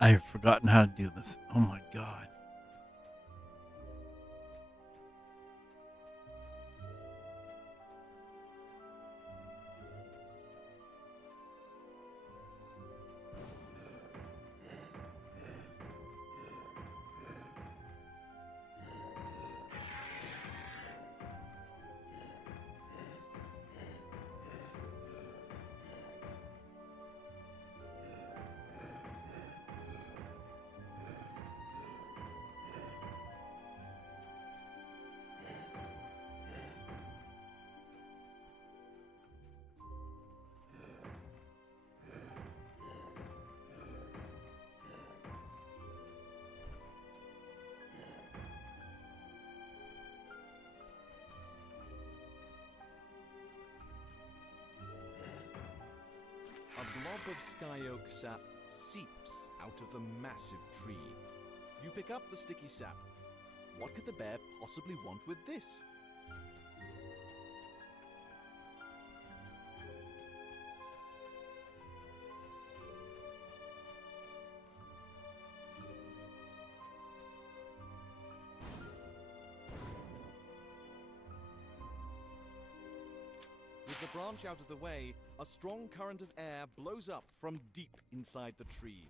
I have forgotten how to do this. Oh my god. A blob of sky oak sap seeps out of the massive tree. You pick up the sticky sap. What could the bear possibly want with this? With the branch out of the way, a strong current of air blows up from deep inside the tree.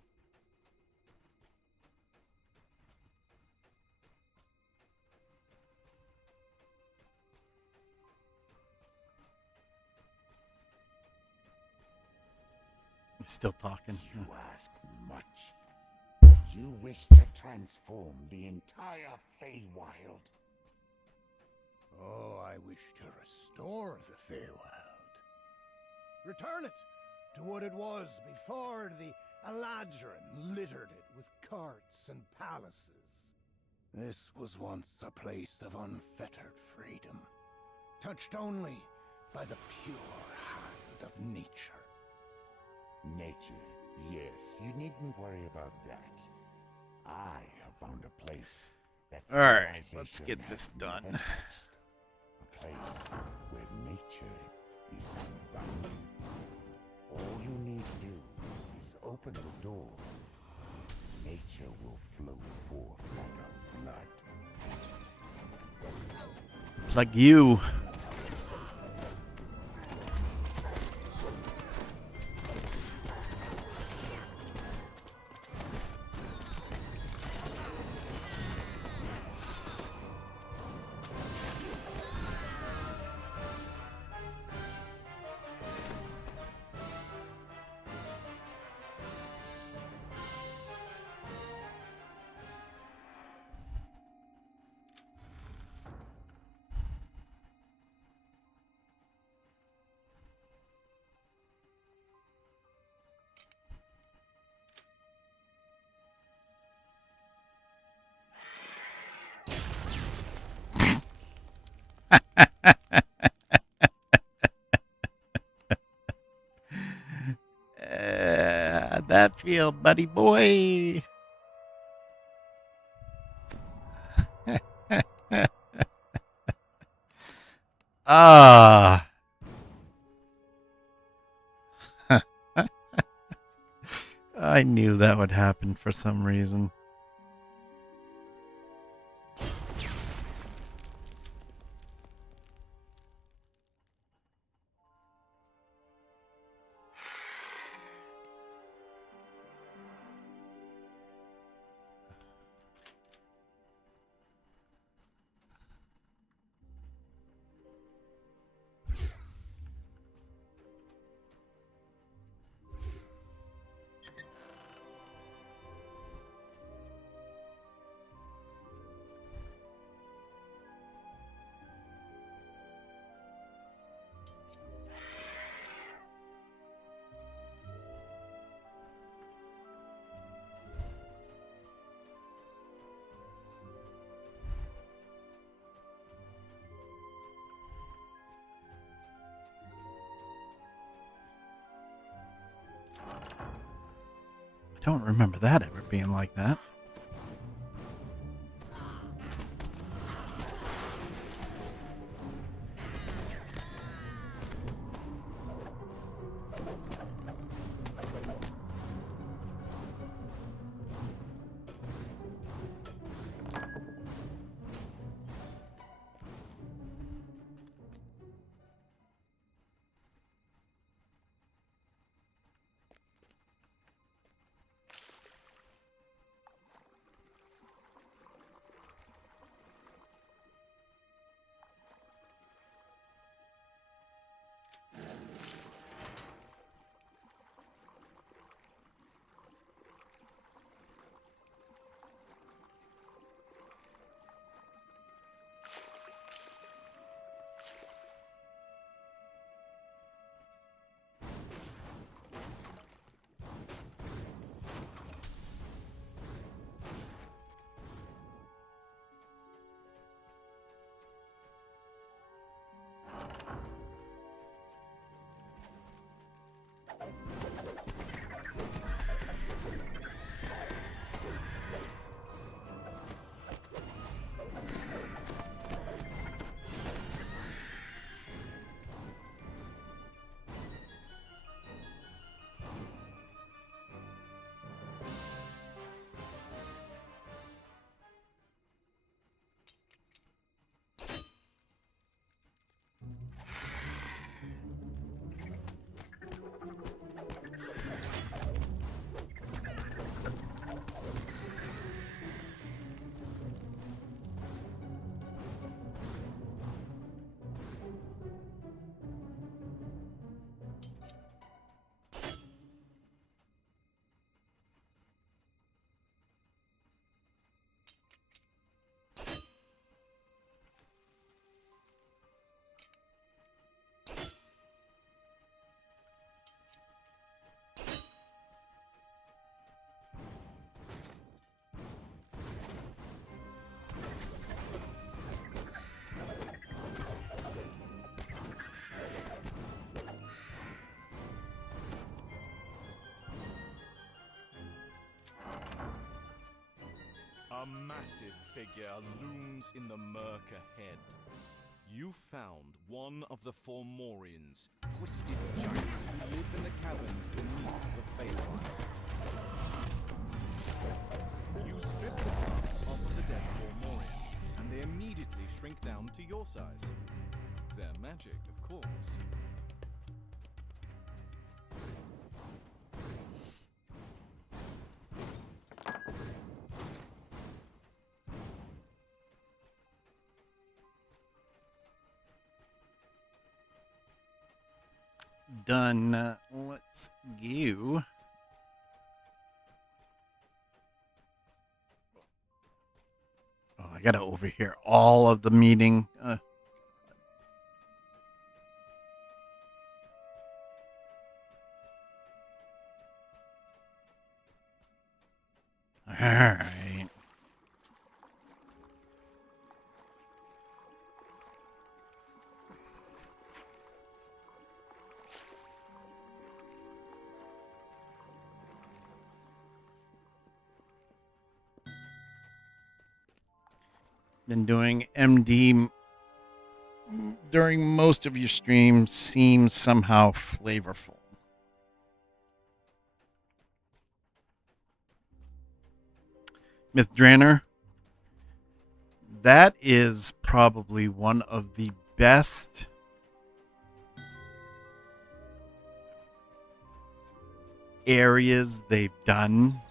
He's still talking. You ask much. You wish to transform the entire Feywild. Oh, I wish to restore the Feywild. Return it to what it was before the Eladrin littered it with courts and palaces. This was once a place of unfettered freedom, touched only by the pure hand of nature. Nature, yes, you needn't worry about that. I have found a place that All right, civilization let's get has this never done. touched. A place where nature is unbounded. All you need to do is open the door. Nature will flow forth like a flood. Like you. How'd that feel, buddy boy? Ah. I knew that would happen for some reason. I don't remember that ever being like that. A massive figure looms in the murk ahead. You found one of the Formorians, twisted giants who live in the caverns beneath the Feywild. You strip the parts off of the dead Formorian, and they immediately shrink down to your size. They're magic, of course. Done. Let's go. Oh, I gotta overhear all of the meeting. All right. Been doing MD during most of your streams seems somehow flavorful. Mythdraenor, that is probably one of the best areas they've done.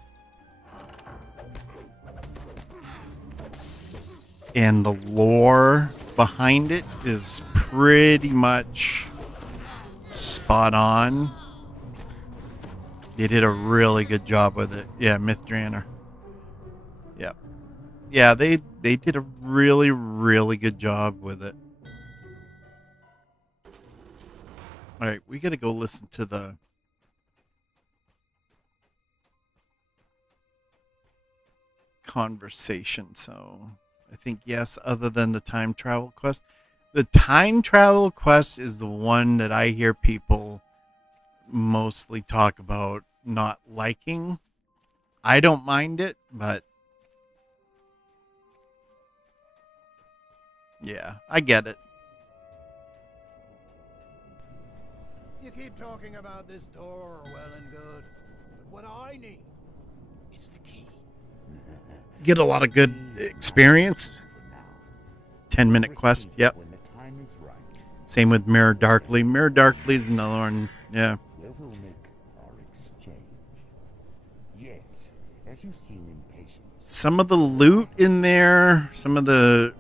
And the lore behind it is pretty much spot on. They did a really good job with it. Yeah, Mythdraenor. Yep. Yeah, they did a really, really good job with it. All right, we got to go listen to the conversation. So I think yes, other than the time travel quest. The time travel quest is the one that I hear people mostly talk about not liking. I don't mind it, but yeah, I get it. You keep talking about this door, well and good. But what I need is the key. Get a lot of good experience. 10-minute quest, yep. When the time is right, Same with Mirror Darkly. Mirror Darkly is another one, yeah. where we'll make our exchange. Yet, as you seem impatient, Some of the loot in there, some of the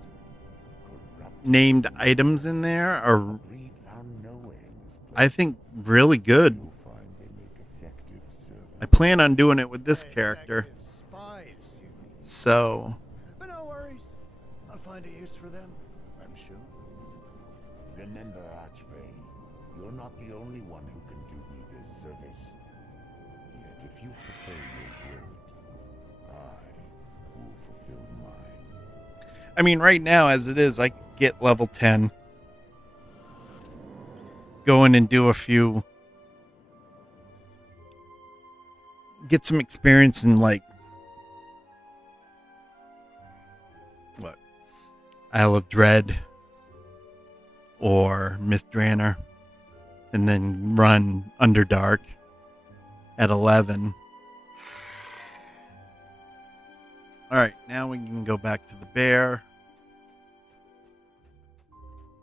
named items in there are, breed found nowhere in this I think, really good. you'll find they make effective service. I plan on doing it with this character. Spies, you mean. So, But no worries. I'll find a use for them, I'm sure. Remember, Archway, you're not the only one who can do me this service. Yet if you fulfill your word, I will fulfill mine. I mean, right now, as it is, I get level 10. Go in and do a few. Get some experience in, like, what? Isle of Dread or Mythdraenor. And then run Underdark at 11. Alright, now we can go back to the bear.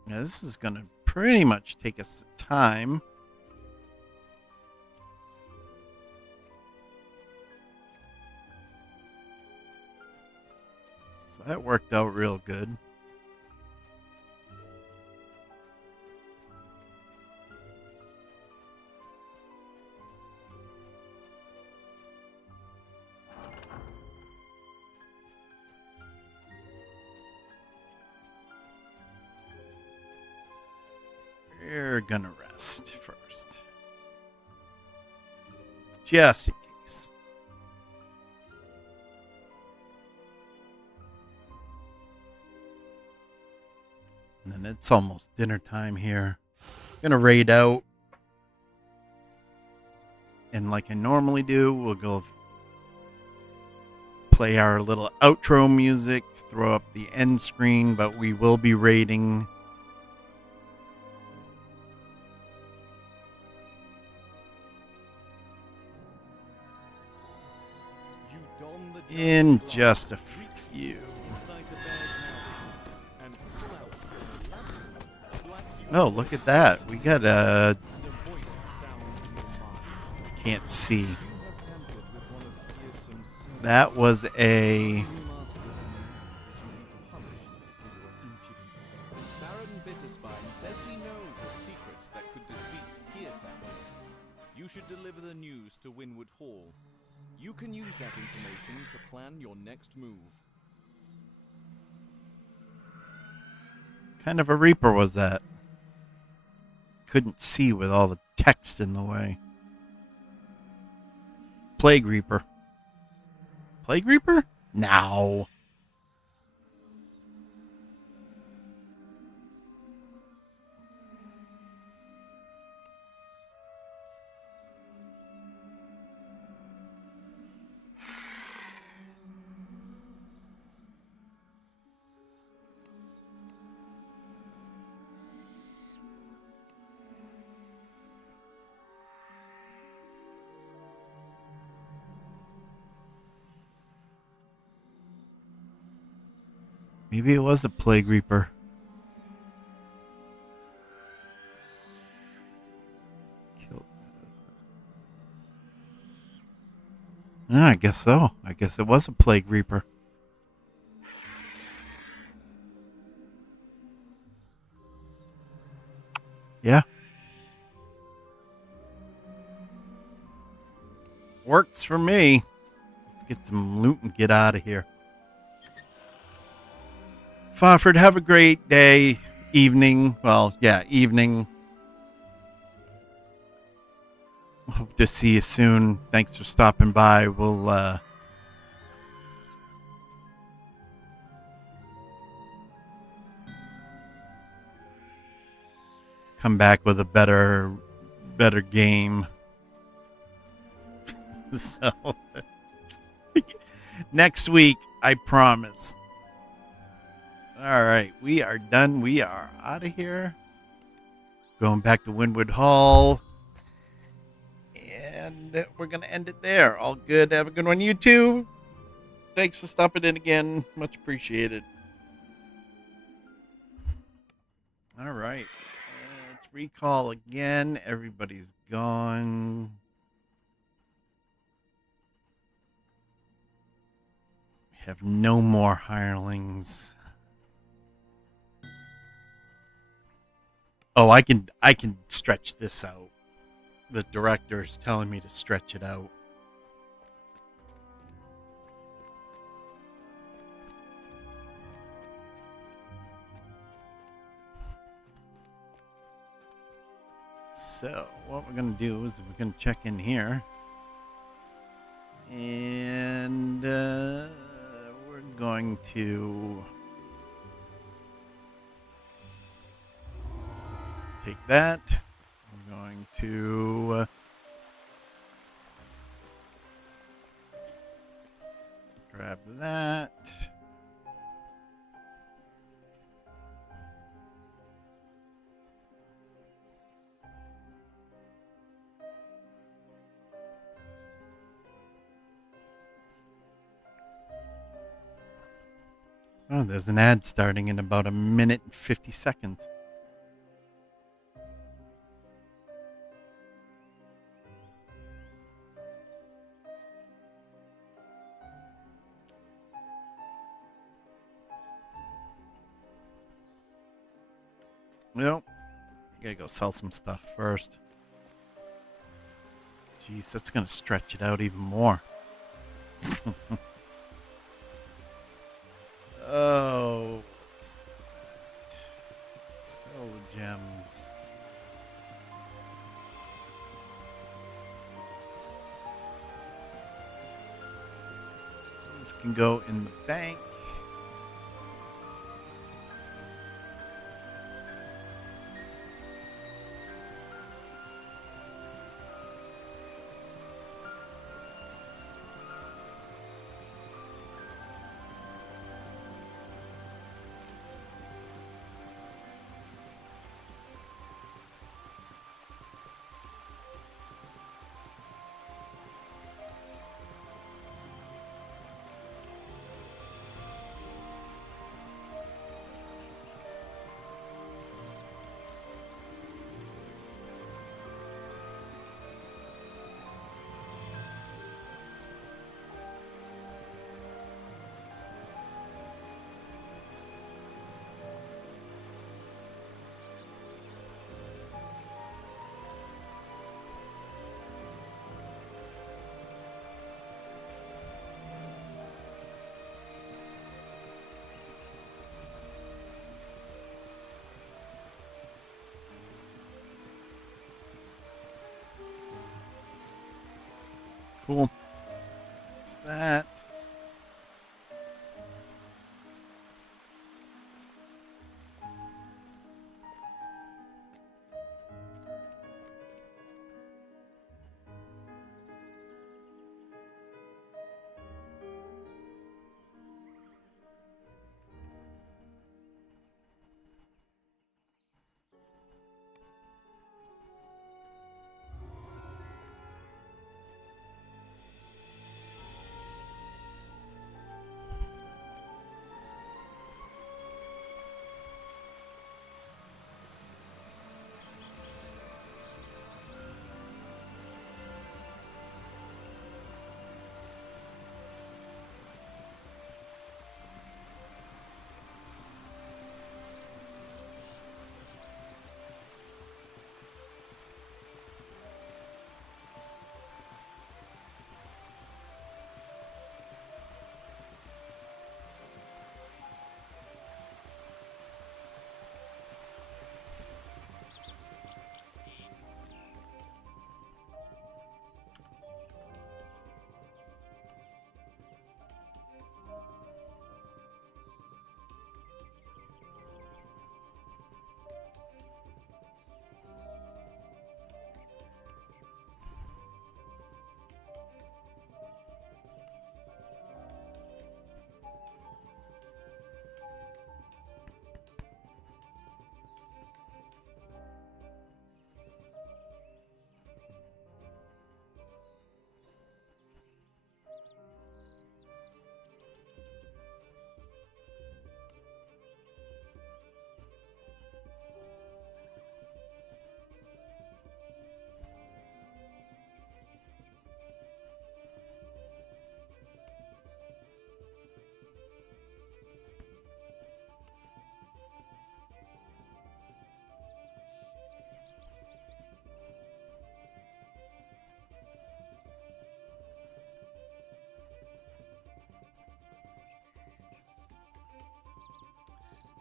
Now, this is going to pretty much take us time. So that worked out real good. We're gonna rest first. Just in case. And then it's almost dinner time here. Gonna raid out. And like I normally do, we'll go play our little outro music, throw up the end screen, but we will be raiding in just a few. Oh, look at that. We got a... Can't see. That was a... Baron Bitterspine says he knows a secret that could defeat Kearsam. You should deliver the news to Winwood Hall. You can use that information to plan your next move. kind of a Reaper was that? Couldn't see with all the text in the way. Plague Reaper. Plague Reaper? No. Maybe it was a Plague Reaper. Yeah, I guess so. I guess it was a Plague Reaper. Yeah. Works for me. Let's get some loot and get out of here. Fawford, have a great day, evening. Well, yeah, evening. Hope to see you soon. Thanks for stopping by. We'll come back with a better game. So next week, I promise. All right, we are done. We are out of here. Going back to Winwood Hall. And we're going to end it there. All good. Have a good one, you too. Thanks for stopping in again. Much appreciated. All right. Let's recall again. Everybody's gone. We have no more hirelings. Oh, I can stretch this out. The director's telling me to stretch it out. So, what we're going to do is we're going to check in here. And we're going to take that. I'm going to grab that. Oh, there's an ad starting in about 1 minute and 50 seconds. Well, I gotta go sell some stuff first. Jeez, that's gonna stretch it out even more. Oh, sell the gems. This can go in the bank. Cool. What's that?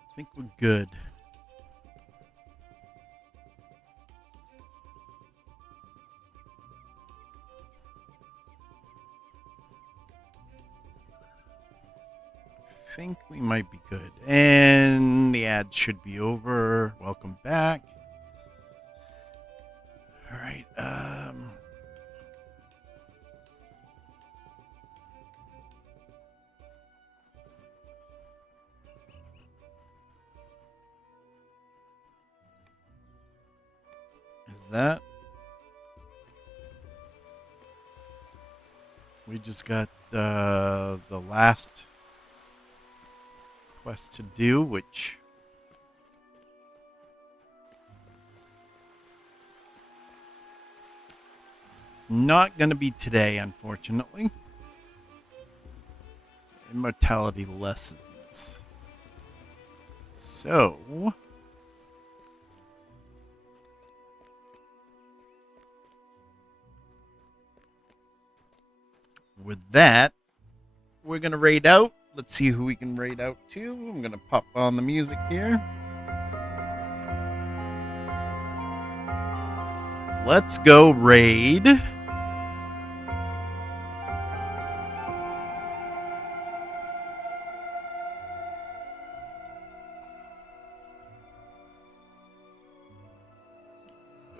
I think we're good. I think we might be good. And the ads should be over. Welcome back. All right. Is that? We just got the last quest to do, which is not going to be today, unfortunately. Immortality lessons. So with that, we're going to raid out. Let's see who we can raid out to. I'm going to pop on the music here. Let's go raid.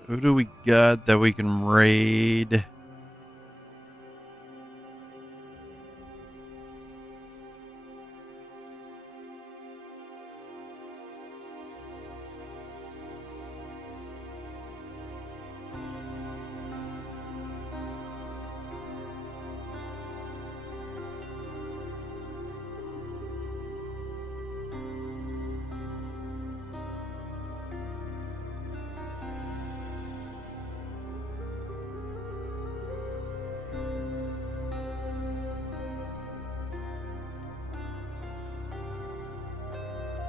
Who do we got that we can raid?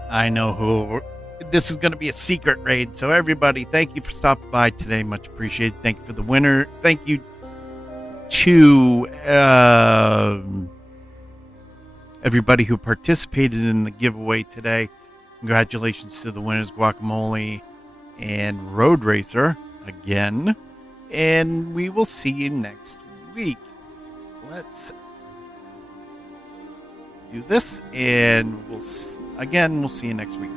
I know who. This is going to be a secret raid. So everybody, thank you for stopping by today. Much appreciated. Thank you for the winner. Thank you to everybody who participated in the giveaway today. Congratulations to the winners, Guacamole and Road Racer again. And we will see you next week. let's do this, and we'll see you next week.